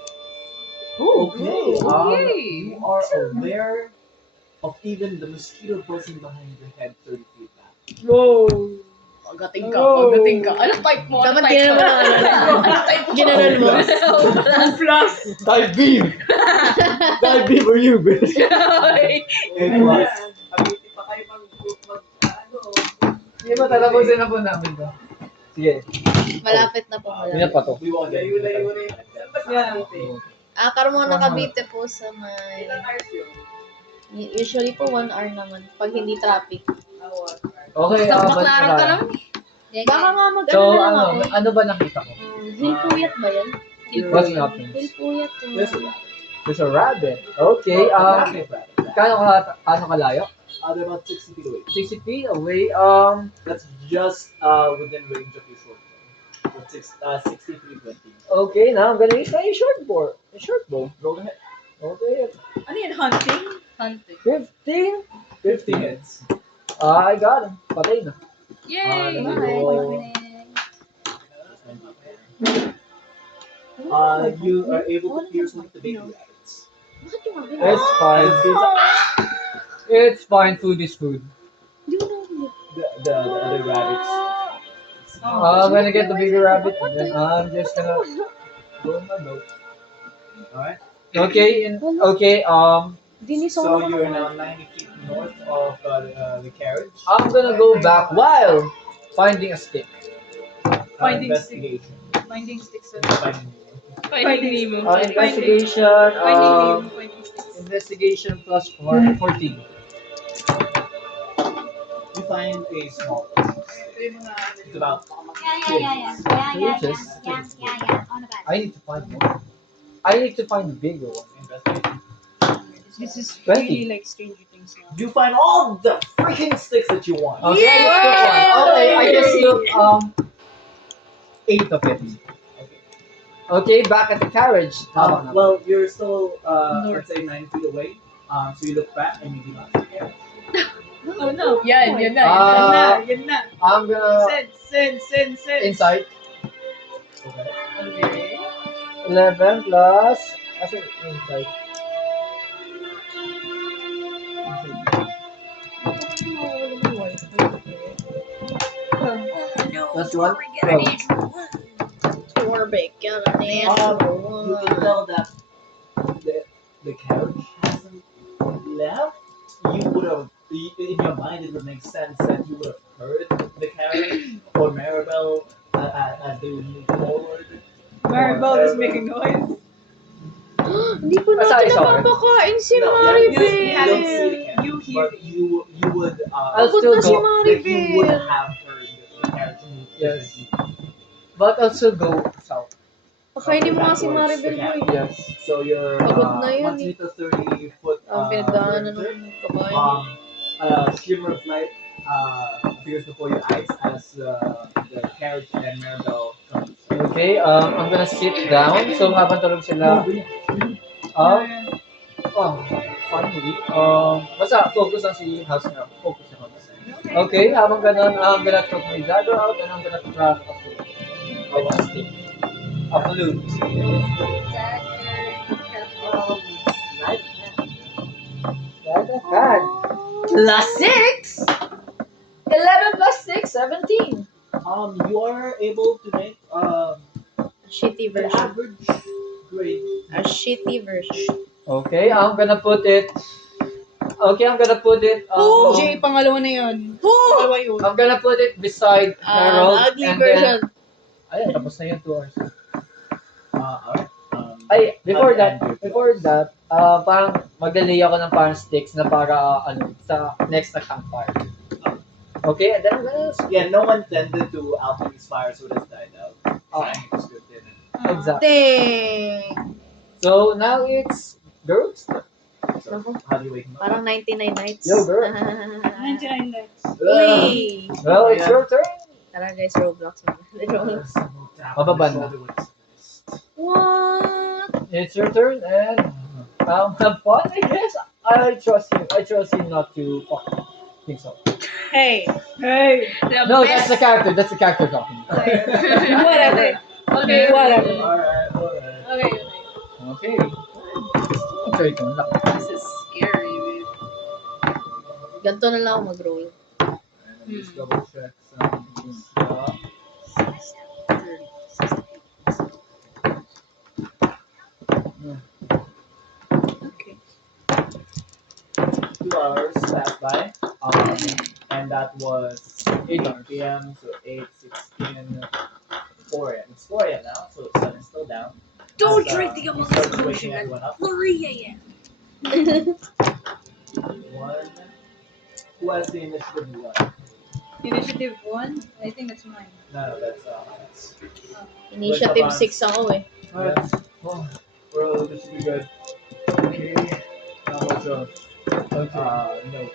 Okay, Okay. you are aware of even the mosquito buzzing behind your head 30 feet back. No. Pagating ka, pagating ka. Ano type mo? Dapat ginanon mo ng Ano type mo? Ginanon mo. Dive beam. Dive beam for you, bitch. It was. Hindi ba tatapusin na po namin to? Sige. Malapit na po. Yun na pa to. We won't get into that. Carmona Cavite po sa may... Usually po 1 hour naman. Pag hindi traffic. Okay, Baklaran ka lang. Baka nga mag So, ano na lang ako. ano ba nakita ko? Hilpuyat ba yan? What's happening? Hilpuyat. There's a rabbit. Okay, kano kalayo? They're about 60 feet away. 60 feet away. That's just within range of your short bow. With 6320. Okay, now I'm gonna use my short bow. Roll ahead. Okay, Ano yun? Hunting? Hunting. 15. 50 hits. I got him. Patay na. Yay! You are able to pierce one of the baby rabbits. It's fine. It's fine. Food is food. The other rabbits. I'm gonna get the bigger rabbit and then I'm just gonna go in my boat. Alright. Okay, So you're now 90 feet north of the carriage. I'm gonna go back while finding a stick. Finding investigation. Finding sticks. Finding. Finding Nemo. Investigation. Finding Nemo. Finding sticks. Investigation plus 14. You find a small one. It's about I need to find more. I need to find the bigger one. investigation. This is 20. really like Stranger Things now. You find all the freaking sticks that you want. Okay, I just took one. Okay, I just took 8 of it. Okay, back at the carriage. Well, you're still let's say 9 feet away. So you look back and you do not see the carriage. Oh no. Yan na. Yan na. I'm gonna Send. inside Okay. Okay. 11 plus. I think inside. Plus 1. 12. Torbeck. You can tell that the carriage hasn't left. You would have, in your mind, it would make sense that you would have heard the carriage or Maribel as they would move forward. Maribel is making noise. Hindi po Sorry, natin sorry. napapakain si No, Maribel. you don't see the carriage, You hear but you would I'll Pagod still na si go. like you would Maribel. have heard the carriage move. Yes. But also go south. Pakainin mo nga si Maribel boy. Yes. So you're Pagod na yun once you hit the 30 foot Ang pinagdaanan perimeter, ng kabayan. a shimmer of light appears before your eyes as the carriage and Maribel comes. Okay, I'm gonna sit down. So habang tulog sila. Finally. Basta focus lang si House na. Focus na House. Okay, habang ganun, I'm gonna throw my dagger out and I'm gonna craft a flute. With a stick. A flute. God. Plus 6. 11 plus 6, 17. You are able to make Shitty the version. average grade. A shitty version. Okay, I'm gonna put it. Okay, I'm gonna put it. Jay, pangalawa na yun. Pangalawa yun. I'm gonna put it beside Harold. An ugly and version. Then, ayun, tapos na yung 2 hours. Alright. Ay, before that, Andrew. parang maglalay ako ng parang sticks na para, sa next na campfire. Okay, and then I'm gonna... Yeah, no one tended to alchemy's fire, so that's died out. Oh. Signing was good, didn't it? Exactly. Dang. So, now it's girls. So, how do you wake him up? Parang 99 nights. Yo, girl. 99 nights. Uy. Well, it's your turn. Tara guys, Roblox na. Roblox. Mababa na. What? It's your turn, and have fun, I guess. I trust you. I trust you not to fuck things up. Hey. No, that's the character. That's the character talking. Whatever. Okay. Whatever. Alright. Okay. Okay. Okay, ito lang. This is scary, dude. Ganto na lang ako mag-roll. And let me just double check some stuff. 2 hours passed by. And that was 8 p.m. So 8, 16, 4 a.m. It's 4 a.m. now, so the sun is still down. Don't As, drink the he amount starts of waking potion. everyone up. 3 a.m. One. Who has the initiative one? Initiative 1? I think that's mine. No, that's Initiative 6 ako eh. yeah. Oh, well, this should be good. Okay. Not much of no time.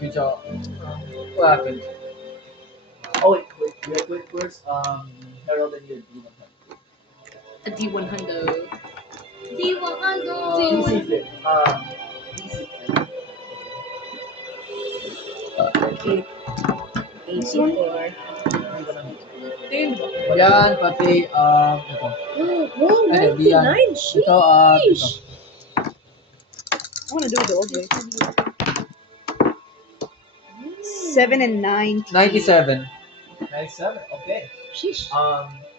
Good job. What happened? Oh wait. Where's Harold and your demon? A D1 hundo. DC fit. DC fit. 84. Yan, pati, ito. Oh, Ano, diyan. 99. Shit. Ito, ito. I want to do it the old way. 7 and 9. 97. 97. Okay. Sheesh.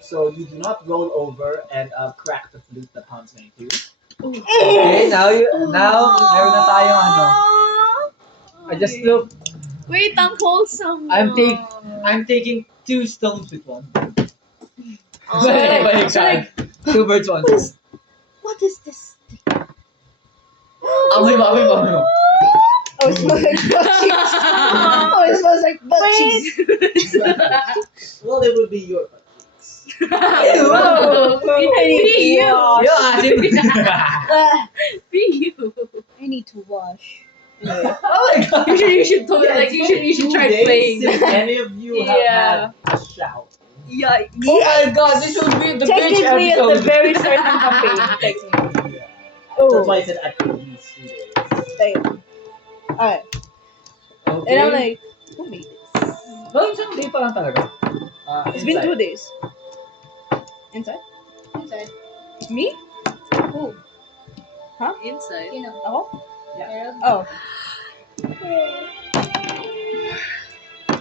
So you do not roll over and crack the flute that Hans made you. Okay, now, meron na tayong ano. I just look, Wait, ang wholesome. I'm taking 2 stones with one. Oh, Balik side. 2 birds, 1 stone. what is this? Amoy mo. Oh, it smells like butt cheeks. Oh, it smells like butt cheeks. Well, it would be your cheeks. Whoa. Be you. Yo, asin. Be you. I need to wash. Oh my god. You should totally you should try playing. If any of you have Yeah. had a shout. Yeah. Oh my god, this would be the bitch Technically, at the episode. very start ng campaign. Technically. Yeah. Oh, That's why I said at least 2 days. damn. Alright. Okay. And I'm like, who made this? No, isang day pa lang talaga. It's been 2 days. Inside? Inside. Me? Who? Inside. You know. Ako? Yeah. Oh.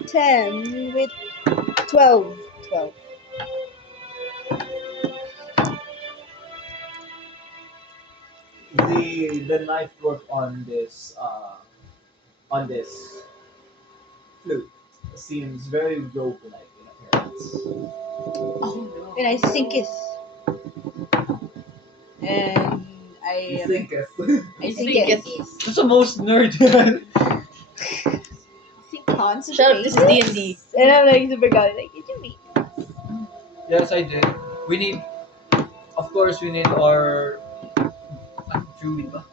10 with 12. 12. The knife work on this flute seems very rogue-like in appearance. And I thinketh. And I think it. thinketh. That's the most nerd. Concentrate. Shut up, this is D&D. And I'm like super godly, like, did you make? Yes, I did. We need our druid ba?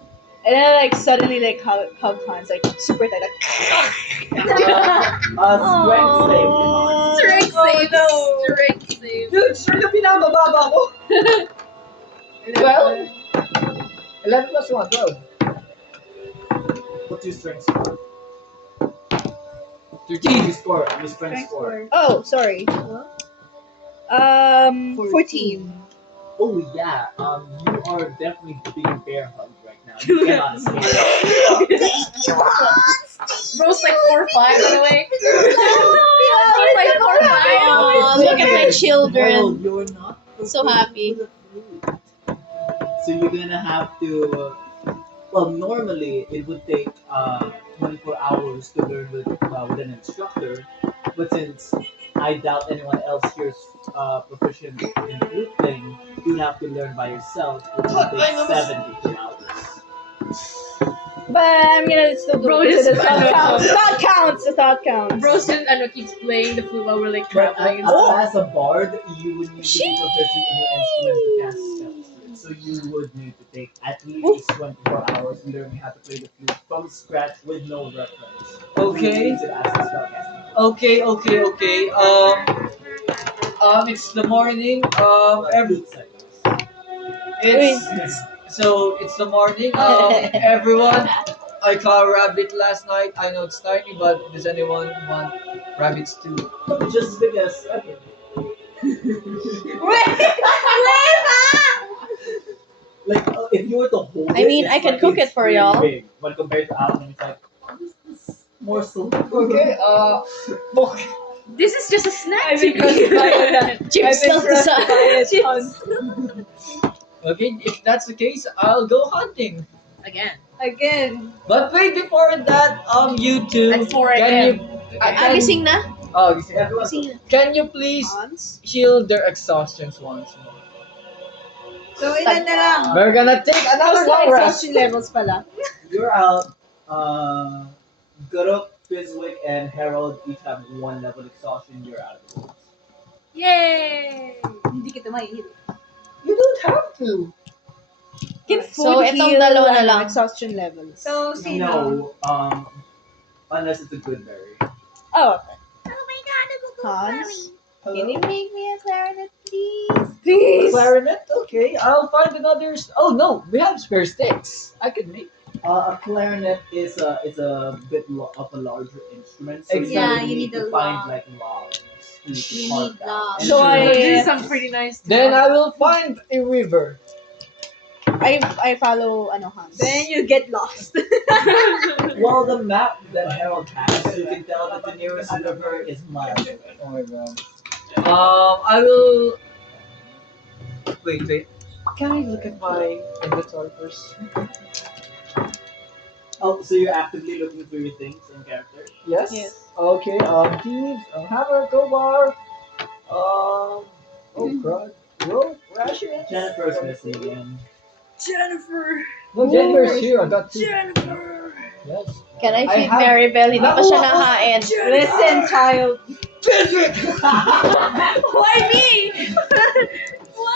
And then like suddenly like hug Hans like super tight like Strength save. Strength Oh, save. no. Strength save. Dude, sure na pinabababa ko. 12? 11 plus 1, 12. What's your strength score? 13. Your score. Your strength score. oh sorry 14. Oh yeah. You are definitely being bear hugged right now. You cannot escape. Bro's like 4'5" by the way. He's like 4'5". Aw, look at my children. No, you're not So prepared happy. for the flute. So you're gonna have to. Well, normally it would take 24 hours to learn with an instructor, but since I doubt anyone else here is proficient in flute playing, you'd have to learn by yourself, which would take 72 hours. But I'm gonna still do Bro, it. just- The thought counts. The thought counts. The thought counts. Bro's just keeps playing the flute while we're like But traveling and stuff. as a bard, you would need to be proficient in your instrument to cast spells. So you would need to take at least 24 hours learning how to play the flute from scratch with no reference. Okay. Use it as a spellcasting. Okay. It's the morning. Flute cycles. It's the morning. Everyone, I caught a rabbit last night. I know it's tiny, but does anyone want rabbits too? Just as big as ever. Like if you were to hold I mean, it, I it's can like cook it's it for really y'all. Big, but compared to Alan, it's like, what is this morsel? Okay. This is just a snack I've to been crushed by me. it. Chips I've been still crushed decide. by it tons. Okay. If that's the case, I'll go hunting. Again. Again. But wait, before that, you two, At 4 can a.m. you? Gising na? Oh, gising. Gising na. Can you please Hans. shield their exhaustions once more? So, ilan na lang? We're gonna take another How's the long rest. exhaustion levels pala? You're out. Guruk, Fizwick, and Harold each have 1 level exhaustion. You're out of the woods. Yay! Hindi kita mahihilo. You don't have to. Can So, food itong heal, dalawa na lang. exhaustion levels? So, No, unless it's a good berry. Oh, okay. Oh my god, Hans. Can you make me a clarinet, please? Please. Clarinet? Okay, I'll find another. Oh no, we have spare sticks. I could make. A clarinet is a bit of a larger instrument, so Exactly. Yeah, you you need need to a find log. like logs to You carve need down. logs. And So sure, I- This is some pretty nice. Then I will find a river. I follow Hans. Then you get lost. well, the map that Harold has, you can tell that the nearest river is miles away. Oh my god. I will. Wait. Can I look at my inventory first? Oh, so you're actively looking through your things in character? Yes. Yes. Okay. Thieves. Hammer, crowbar. Oh god. Rope, rations. Jennifer's missing again. Jennifer! No, Jennifer's here. I got two. Jennifer! Yes. Can I I feed have- Maribel? Hindi pa siya Nakuha ko- nakain. Listen, child. Why me?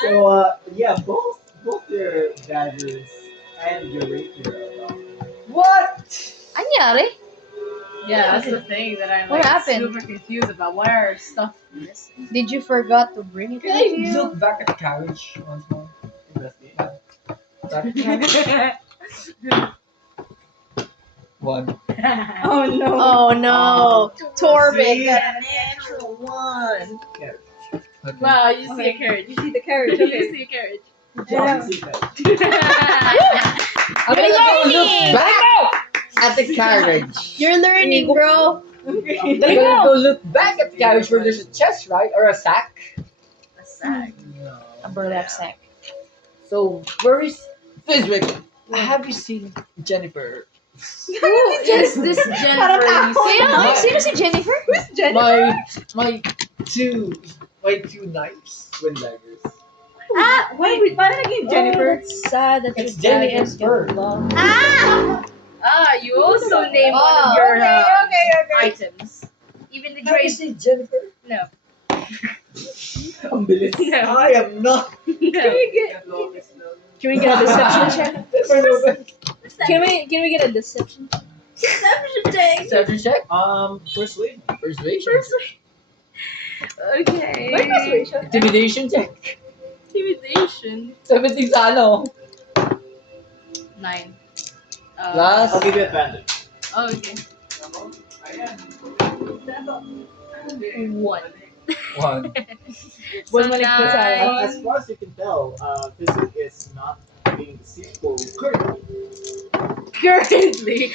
So, yeah, both your daggers and your rapier are gone. What? Anyari? Yeah, that's the thing that I'm What like happened? super confused about. Why are stuff missing? Did you forgot to bring it Can with I you? look back at the carriage once more? Investigate. Back at the carriage. One. Oh no. Oh no. Torvik See? got an natural one. Okay. Wow, you see Okay. a carriage. You see the carriage, You okay. see a carriage. Yeah. See that. I'm You're gonna go look learning. back at the carriage. You're learning, bro. I'm gonna go look back at the carriage where there's a chest, right? Or a sack. A sack. No. A burlap sack. So, where is Fizwick? Have you seen Jennifer? Who is this Jennifer? You see? Sino si Jennifer? Who's Jennifer? My two knives. Twin daggers. Ah, wait, paano naging Jennifer? That's sad that It's your daddy Jennifer's is bird. Ah, you also named one Oh, of your okay. items. Even the Have you grade. seen Jennifer? No. Ang bilis. No. I am not. No. Can we get a deception check? Persuasion Can we get a deception check? check. Persuade. Persuasion. Okay. Where's persuasion? Intimidation check. Intimidation. 17 sa ano? 9. Last. I'll give you advantage. Oh, okay. 1. One. One mo So nagpasaya. nine. As far as you can tell, Fizzle is not reading the sequel currently. Currently.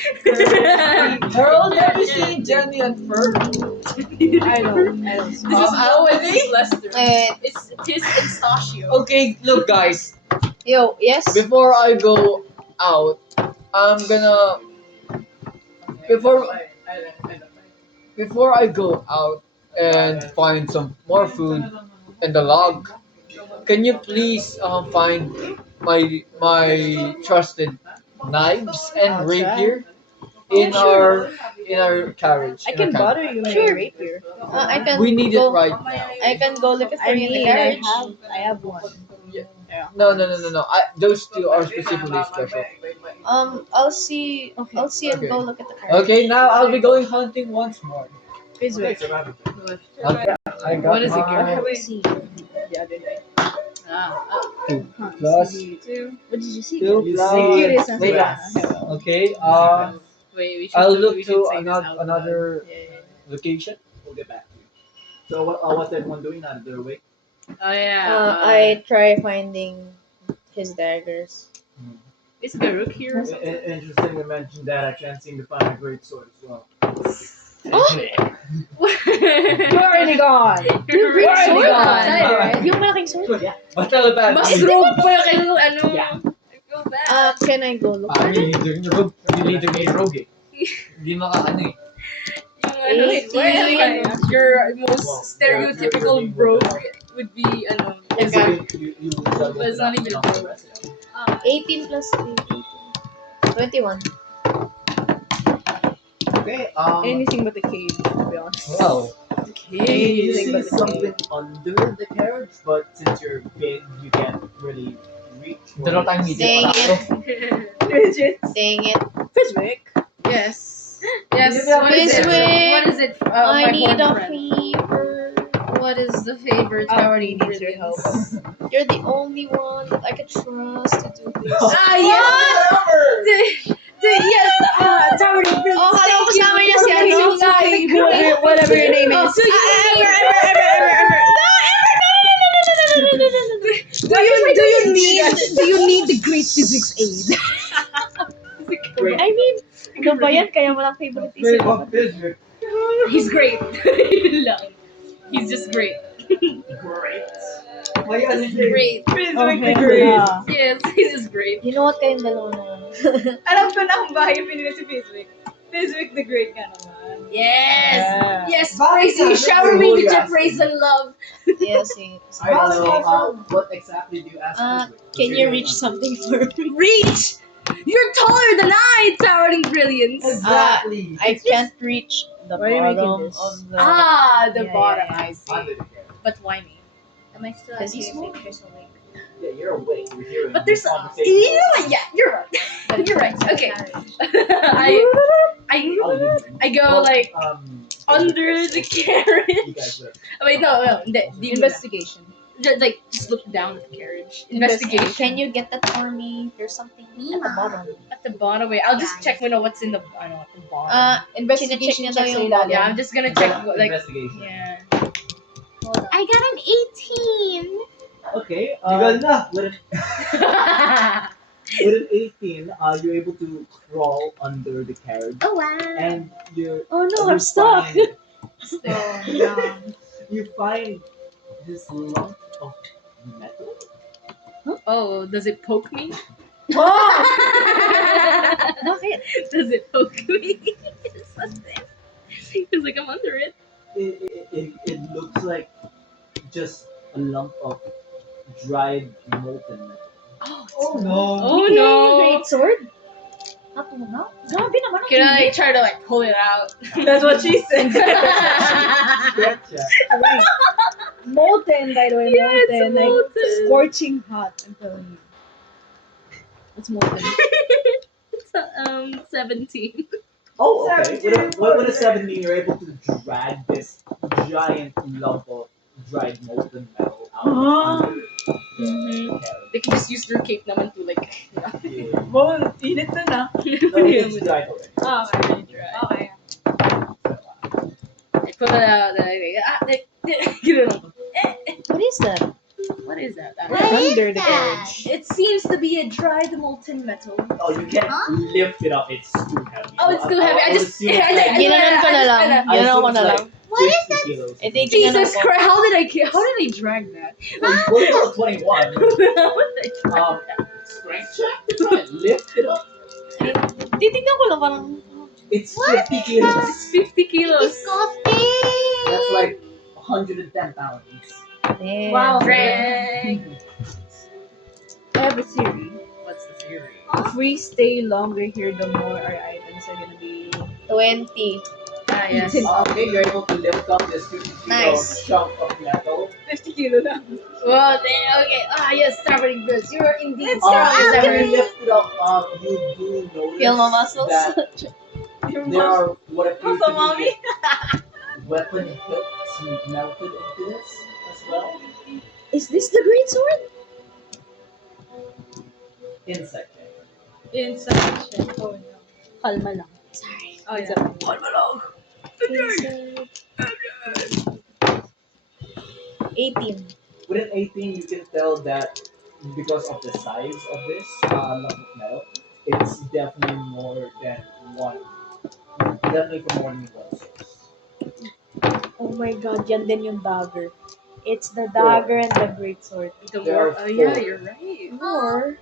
Harold, have you seen Jenny and Fur? I don't. This is Oh, Mo and this is Lester. It's his pistachio. Okay, look guys. Yo, yes. Before I go out, I'm gonna before I go out and find some more food in the log. Can you please find my trusted knives and rapier in our carriage? I in can our bother carriage? you, my Sure. rapier. I can We need go, it right now. I can go look it for I you in the mean, carriage. I have one. No. Those two are specifically special. I'll see. Okay. I'll see and Okay. go look at the carriage. Okay, now I'll be going hunting once more. Please wait. Okay, I got What is it, What my have we seen the other day? two Huh, plus CB2. What did you see? two Cute plus. as Wait, well. okay, Wait, we should I'll do- look we should to say this out loud. another Yeah. location. We'll get back to you. So what's everyone doing now that they're awake? Oh yeah. I try finding his daggers. Is Garuk here or something? Interesting to mention that I can't seem to find a great sword as well. You're already gone. You're Great already sword gone. outside, right? Yung malaking sword? Yeah. Mas talaga. Mas rogue pa yung kay ano. Yeah. I feel bad. Can I go look? Ah, you're leading the rogue. You're leading the rogue. Hindi maka ano eh. Yung ano, where am I? Your most stereotypical rogue would be ano. Basically, you But it's not even a rogue. 18 plus 3, 21. Okay, Anything but the cave, to be honest. Wow. you Anything see but the something under the carriage, but since you're big, you can't really reach. Dalawa tayong media. Dang it. Fidgets. Dang it. Fidgwick. Yes. Yes. What is it? Fizwick. What is it? I My need horn a friend. fever. What is the favorite towering needs your help. You're the only one that I can trust to do this. Ah, yes! Yes! Towering brilliance. Oh, hello, Thank you kasama niya for si being ano? so great. Whatever your name is. So you Do you need the great physics aid? I mean, ano ba yan? Kaya walang favorite Wait, isip. what is it? He's great. Yun lang. He's just great. Great. May ano Just siya eh. great. Yeah. Yes, he's just great. You know what kayong dalawa na? Alam ko na kung bakit yung pinili si Fizwick. Fizwick the Great ka naman. Yes! Yeah. Yes, Bakit praise you. sabi Shower ko, me with you your asked praise and love. Yes, I don't know. What exactly do you ask? Can you reach something for me? Reach! You're taller than I, towering brilliance. Exactly. I can't reach the Why are you making bottom this? of the... The Yeah, bottom, yeah, I see. But why me? Am I still Because at he's small? awake. Yeah, you're awake. You're hearing But there's this a, conversation. you know what? Yeah, you're right. You're right. Okay. I go like under the carriage. You guys are. Wait, no, the Investigation. just look down at the carriage. Investigation. Can you get that for me? There's something at the bottom. At the bottom. Wait, I'll just check what's in the. I know at the bottom. Investigation Chinecheck niya daw check sa yung ilalim. Yeah, I'm just gonna check what like. Investigation. Yeah. I got an 18. Okay. You got na. With an 18, you're able to crawl under the carriage, Oh wow. and you're. Oh no, you I'm stuck. find- You find this lump of metal. Oh, does it poke me? Bakit? Does it poke me? Because like I'm under it. It looks like just a lump of dried molten metal. Oh no. Oh no! Great sword? Natunaw? Grabe naman ang Can I init. try to like pull it out? That's what she said. Gotcha. Right. Molten, by the way, Yeah, it's molten. Like, molten. scorching hot, I'm telling you. It's molten. It's 17. Oh, okay. With a 17, you're able to drag this giant lump of dried molten metal out under Mhm. the carriage. They can just use their cape naman to like. Yeah. Well, init na na. No, it's dried already. Okay. I put it out. Like, get it on. What is that? What is that? Under the carriage. It seems to be a dried molten metal. Oh, you can't lift it up. It's too heavy. Oh, it's too heavy. I would just assume it's like- Ginanon ko na lang. I Ginanon assume ko it's na like lang. 50 kilos. I think Jesus ginanon ko. Christ! How did I drag that? Well, you go to 21. Strength check to try and lift it up. Titignan ko lang parang, It's 50 kilos. It's 50 kilos. That's like 110 pounds. damn. Wow. Drag. I have a theory. What's the theory? If we stay longer here, the more our items are gonna be 20. Ah, yes. Okay, you're able to lift up this 50 kilo Nice. chunk of metal. 50 kilo lang. Well, okay. Ah, yes, stubborn goods. You are indeed When strong as you ever. lift it up, you do notice Feel my muscles? that there are what appears to Mommy? be weapon hilts melted into this as well. Is this the great sword? Insect check. Inside check. Oh no. Kalma lang. Sorry. Oh yeah. 18. With an 18, you can tell that because of the size of this lump of metal, it's definitely more than one. Definitely from more than one source. Oh my god, yan din yung dagger. It's the dagger and the great sword. The There war. are Oh, yeah, four. you're right. Or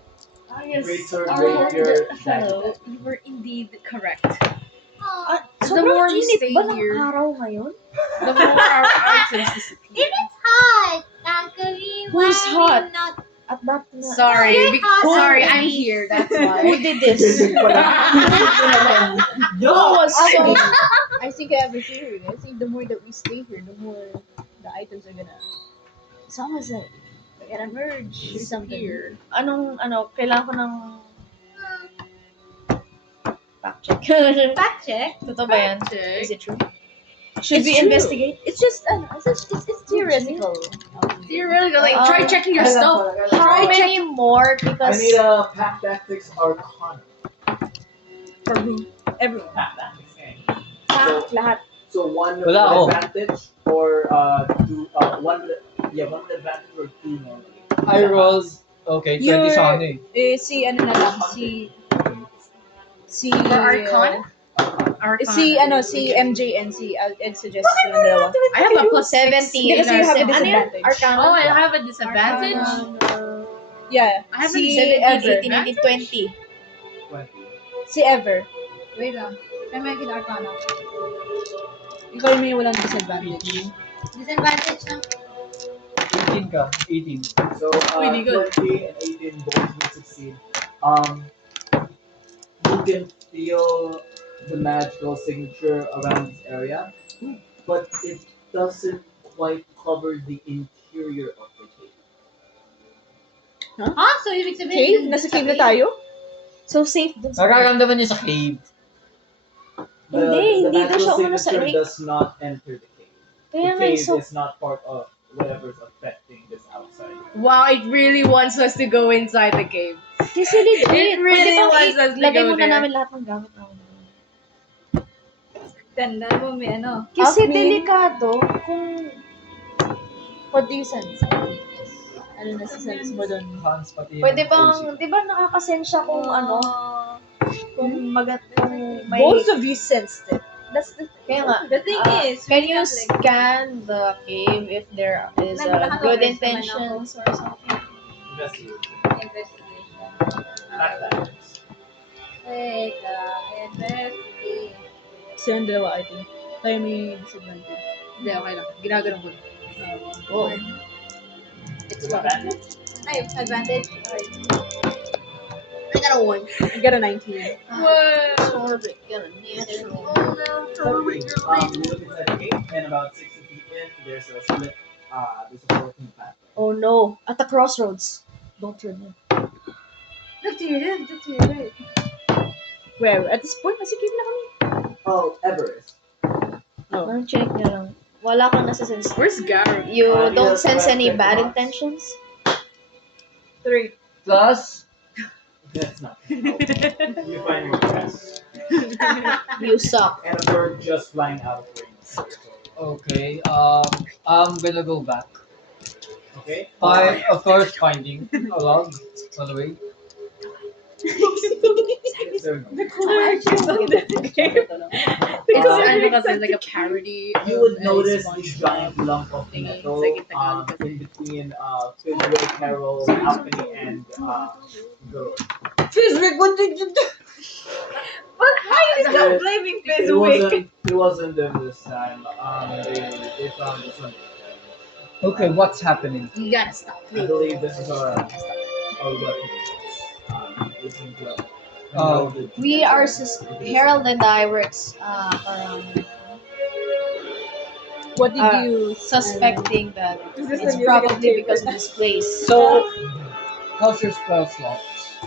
Ah, yes. Great sword, Our rapier, fellow, dagger. you were indeed correct. The sobrang more we init stay ba ng here, araw ngayon? the more our items disappear. Hot. Actually, Who's why hot? Not At that na. Sorry, sorry, Who I'm here. That's Who why. did this? Yo! Also, I think I have a theory. I think the more that we stay here, the more the items are gonna. It's almost like they're gonna merge or something. Disappear. Kailangan ko ng fact check. fact check? Totoo ba yan? Check. Is it true? Should It's we true. investigate? It's just it's theoretical. You're really good. Like, try checking your stuff. How many more? I Because need a pack tactics arcana. For who? Everyone. Pack tactics. Okay. Lahat. So one with Wala ako. advantage or two one with advantage or two normally. I rolled, okay, 20 You're- sa ano eh. Si ano na lang, si For Arcana? si MJ and si Ed suggest silang dalawa. I have a plus 70. 60. Hindi kasi you have a Ano yun? disadvantage. Arcana? Oh, I have a disadvantage? Yeah. I have a Si 17, Ever. 18, 19, 20. 20. Si Ever. Wait lang. May may Arcana. Ikaw yung may walang disadvantage. Disadvantage ng 18 ka, 18. So Really good. 20 and 18 both will succeed. You can feel the magical signature around this area, but it doesn't quite cover the interior of the cave. Ha? So, ibig Cave? sabihin, Nasa cave na tayo? So safe dun sa Nakakamdaman niya sa cave. Hindi daw siya magical umano sa signature lake. does not enter the cave. Kaya The nga, cave so, is not part of whatever's affecting this outside. Wow, it really wants us to go inside the cave. kasi legit. It really Pwede bang wants us to lagay go muna there. namin lahat ng gamit namin. Tanda mo, may ano. Kasi Admin. delikado kung What do you sense? Ano na sense mo doon? Hans, pati pwede yung bang, OC. di ba nakakasensya kung ano, kung may, Both of you sensed it. That's the kaya nga, The thing is, can we you have, like, scan the cave if there is good intentions or something? Investigation. investigation. Pack tactics. Wait lang. Investigate. So yung dalawa, I think. Tayo may disadvantage. Hindi, okay lang. Ginaganon ko. Oh. It's With fun. advantage? Ay, advantage. I got a 1. I got a 19. Whoa! Sorbet, ganun, natural. You look inside the cave, and about 60 feet in, there's a split, there's a broken path. Oh no, at the crossroads. Don't turn in. Look to your left, look to your right. Where? At this point, nasa cave na kami. Oh, Everest. Oh. Parang check niya lang. Wala kang nasa sense. Where's Gary? You don't yes, sense but any check bad the box. intentions? 3. Plus, That's not. You find your chest. You suck. And a bird just flying out of range. okay, I'm gonna go back. Okay. Of course, finding a log on the way. There we go. It's Uh, ano kasi it's like a parody. You of would a notice the SpongeBob giant lump of thingy. metal It's like in Tagalog kasi. in between Fizwick, Harold, Alchemy, and Girl. Fizwick, what did you do? But why are you still blaming Fizwick? It wasn't them this time. They found this one. Okay, what's happening? You gotta stop. I believe this is our weapon. Using glove. Oh. We are Harold and I were What did Ah, you suspecting that Is this it's the music probably of because of this place. So, how's your spell slots?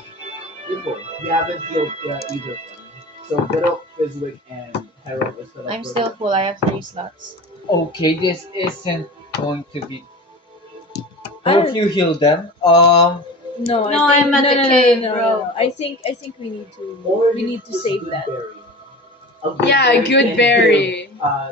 Before we haven't healed either of them. So Girl, Fizwick, and Harold is still up I'm for still full. I have 3 slots. Okay, this isn't going to be. Both you heal them. Um, No, No, I think, I'm at no, the no, no, cave, no, no, bro. no. I think we need to Or we you need to just save good that. berry. A good Yeah, berry good can berry.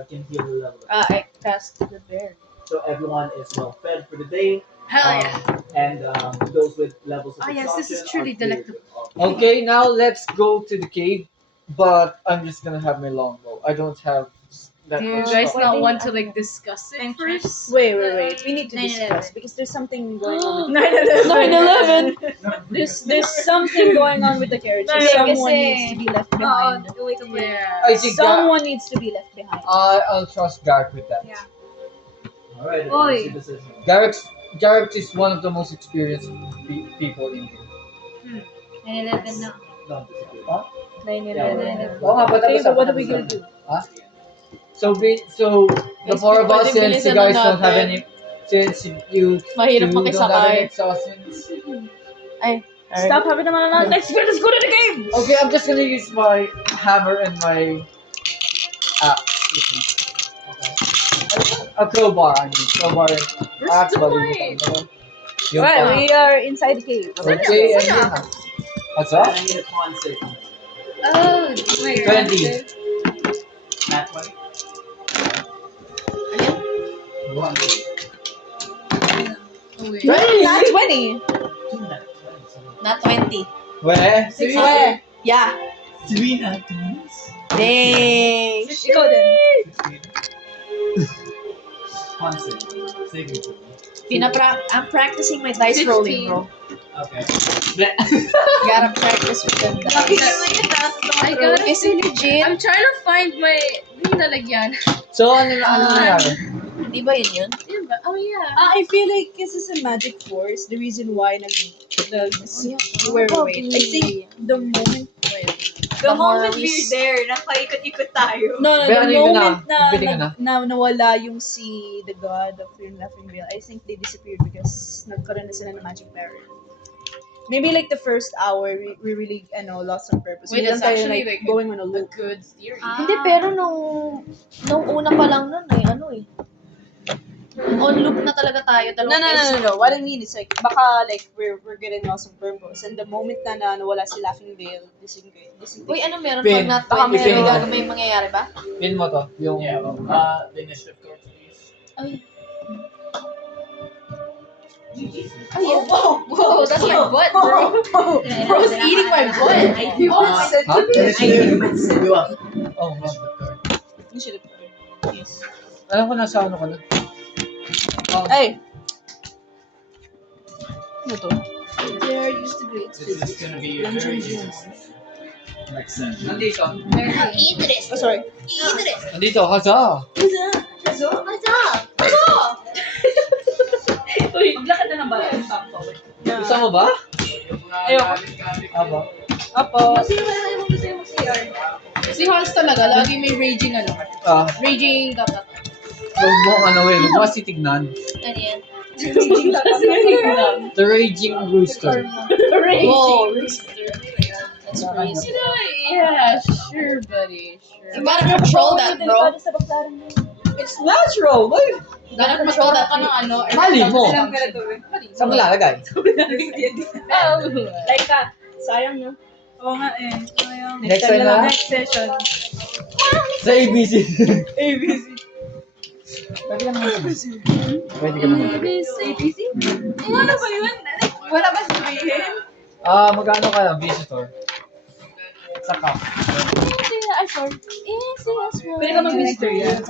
Can heal the level. I cast the bear. So everyone is well fed for the day. Hell yeah. And those with levels of Ah, yes, this is exhaustion truly are cleared delectable. of- okay, now let's go to the cave. But I'm just gonna have my longbow. I don't have that Do you much guys stuff. not want to like discuss it Time first? Wait. We need to 9/11. discuss because there's something going on. With 9/11. 9/11. There's something going on with the carriage. So Yeah, someone kasi- needs to be left behind. wait a minute. Yeah. I think Someone needs to be left behind. I'll trust Garrick with that. Yeah. All right. Oi. That's your decision. Garrick is one of the most experienced people in here. 9/11 na. Don't disagree. Huh? 9/11. Oo nga, Okay, patapos but na, what are we patapos gonna na. do? Huh? So the four of us, since you guys don't have any, since you Mahirap don't have any makisakay. exhaustions. Stop having them on. Let's go to the game. Okay, I'm just gonna use my hammer and my a crowbar. I mean, crowbar and axe. Yung Right, we are inside the cave. Okay, and yun na. What's I up? need a con save. Oh, wait. 20. Nat 20. One. Oh, wait. Not 20. Not 20. Where? Where? Yeah. 3 nat 20s. Dang. Ikaw din. 16. Con save. Saving throw. I'm practicing my dice 15. rolling, bro. Okay. Gotta practice with them dice. I got Is it legit? I'm trying to find my nalagyan. So, ano nangyari? Di ba yun yun? Yun ba? Oh yeah. I feel like this is a magic force. The reason why wait. I think the moment The moment Morris. we're there, nakaikot-ikot tayo. no, Pero ano the yun moment Biting ka na nawala yung the god of yung Laughing Veil, I think they disappeared because nagkaroon na sila ng magic barrier. Maybe like the first hour, we really lost some purpose. Wait, We lang that's tayo, actually, like like, going on a A loop. good theory. Hindi, pero nung una pa lang nun, on loop na talaga tayo. No. What I mean is like baka like we're getting lost of purpose, and the moment na nawala si Laughing Veil, Uy, ano meron Pin. pag Baka nat 20? may- May mangyayari ba? Pin mo to. Yung... Yeah. The initiative cards, please. Ay. Oh, yeah. Whoa, that's my butt, bro. Bro's eating my butt. Huh? Initiative. You up. Oh, no. Initiative. Yes. Alam ko nasa ano ka na. Oh, Ay! Ano to? They are used to great This is gonna be very easy. Next session. nandito. Idris! Oh, sorry. Idris! Nandito, haza. Maglakad na ng bala. Gusto mo ba? Ayoko. Aba. Apo. Si Hans talaga, lagi may raging raging dapat. Huwag mo huwag mo kasi tignan. Ano yan? The Raging Rooster. Whoa, that's crazy. Yeah, sure, buddy. You Sure. gotta control that, bro. It's natural. Why? You gotta control that. Ka ng ano. Mali mo. Mali. Saan mo lalagay? Oh. Like that. Sayang, no? Oo nga eh. Sayang. Next time na. Next session. Sa ABC. ABC. Pwede ka naman. Pwede ka naman. ABC? Ano ba yun? Wala ba sabihin? Magkano ka visitor? Sa cup. Easy as one. Easy as one. Pwede ka mag-visitor yan.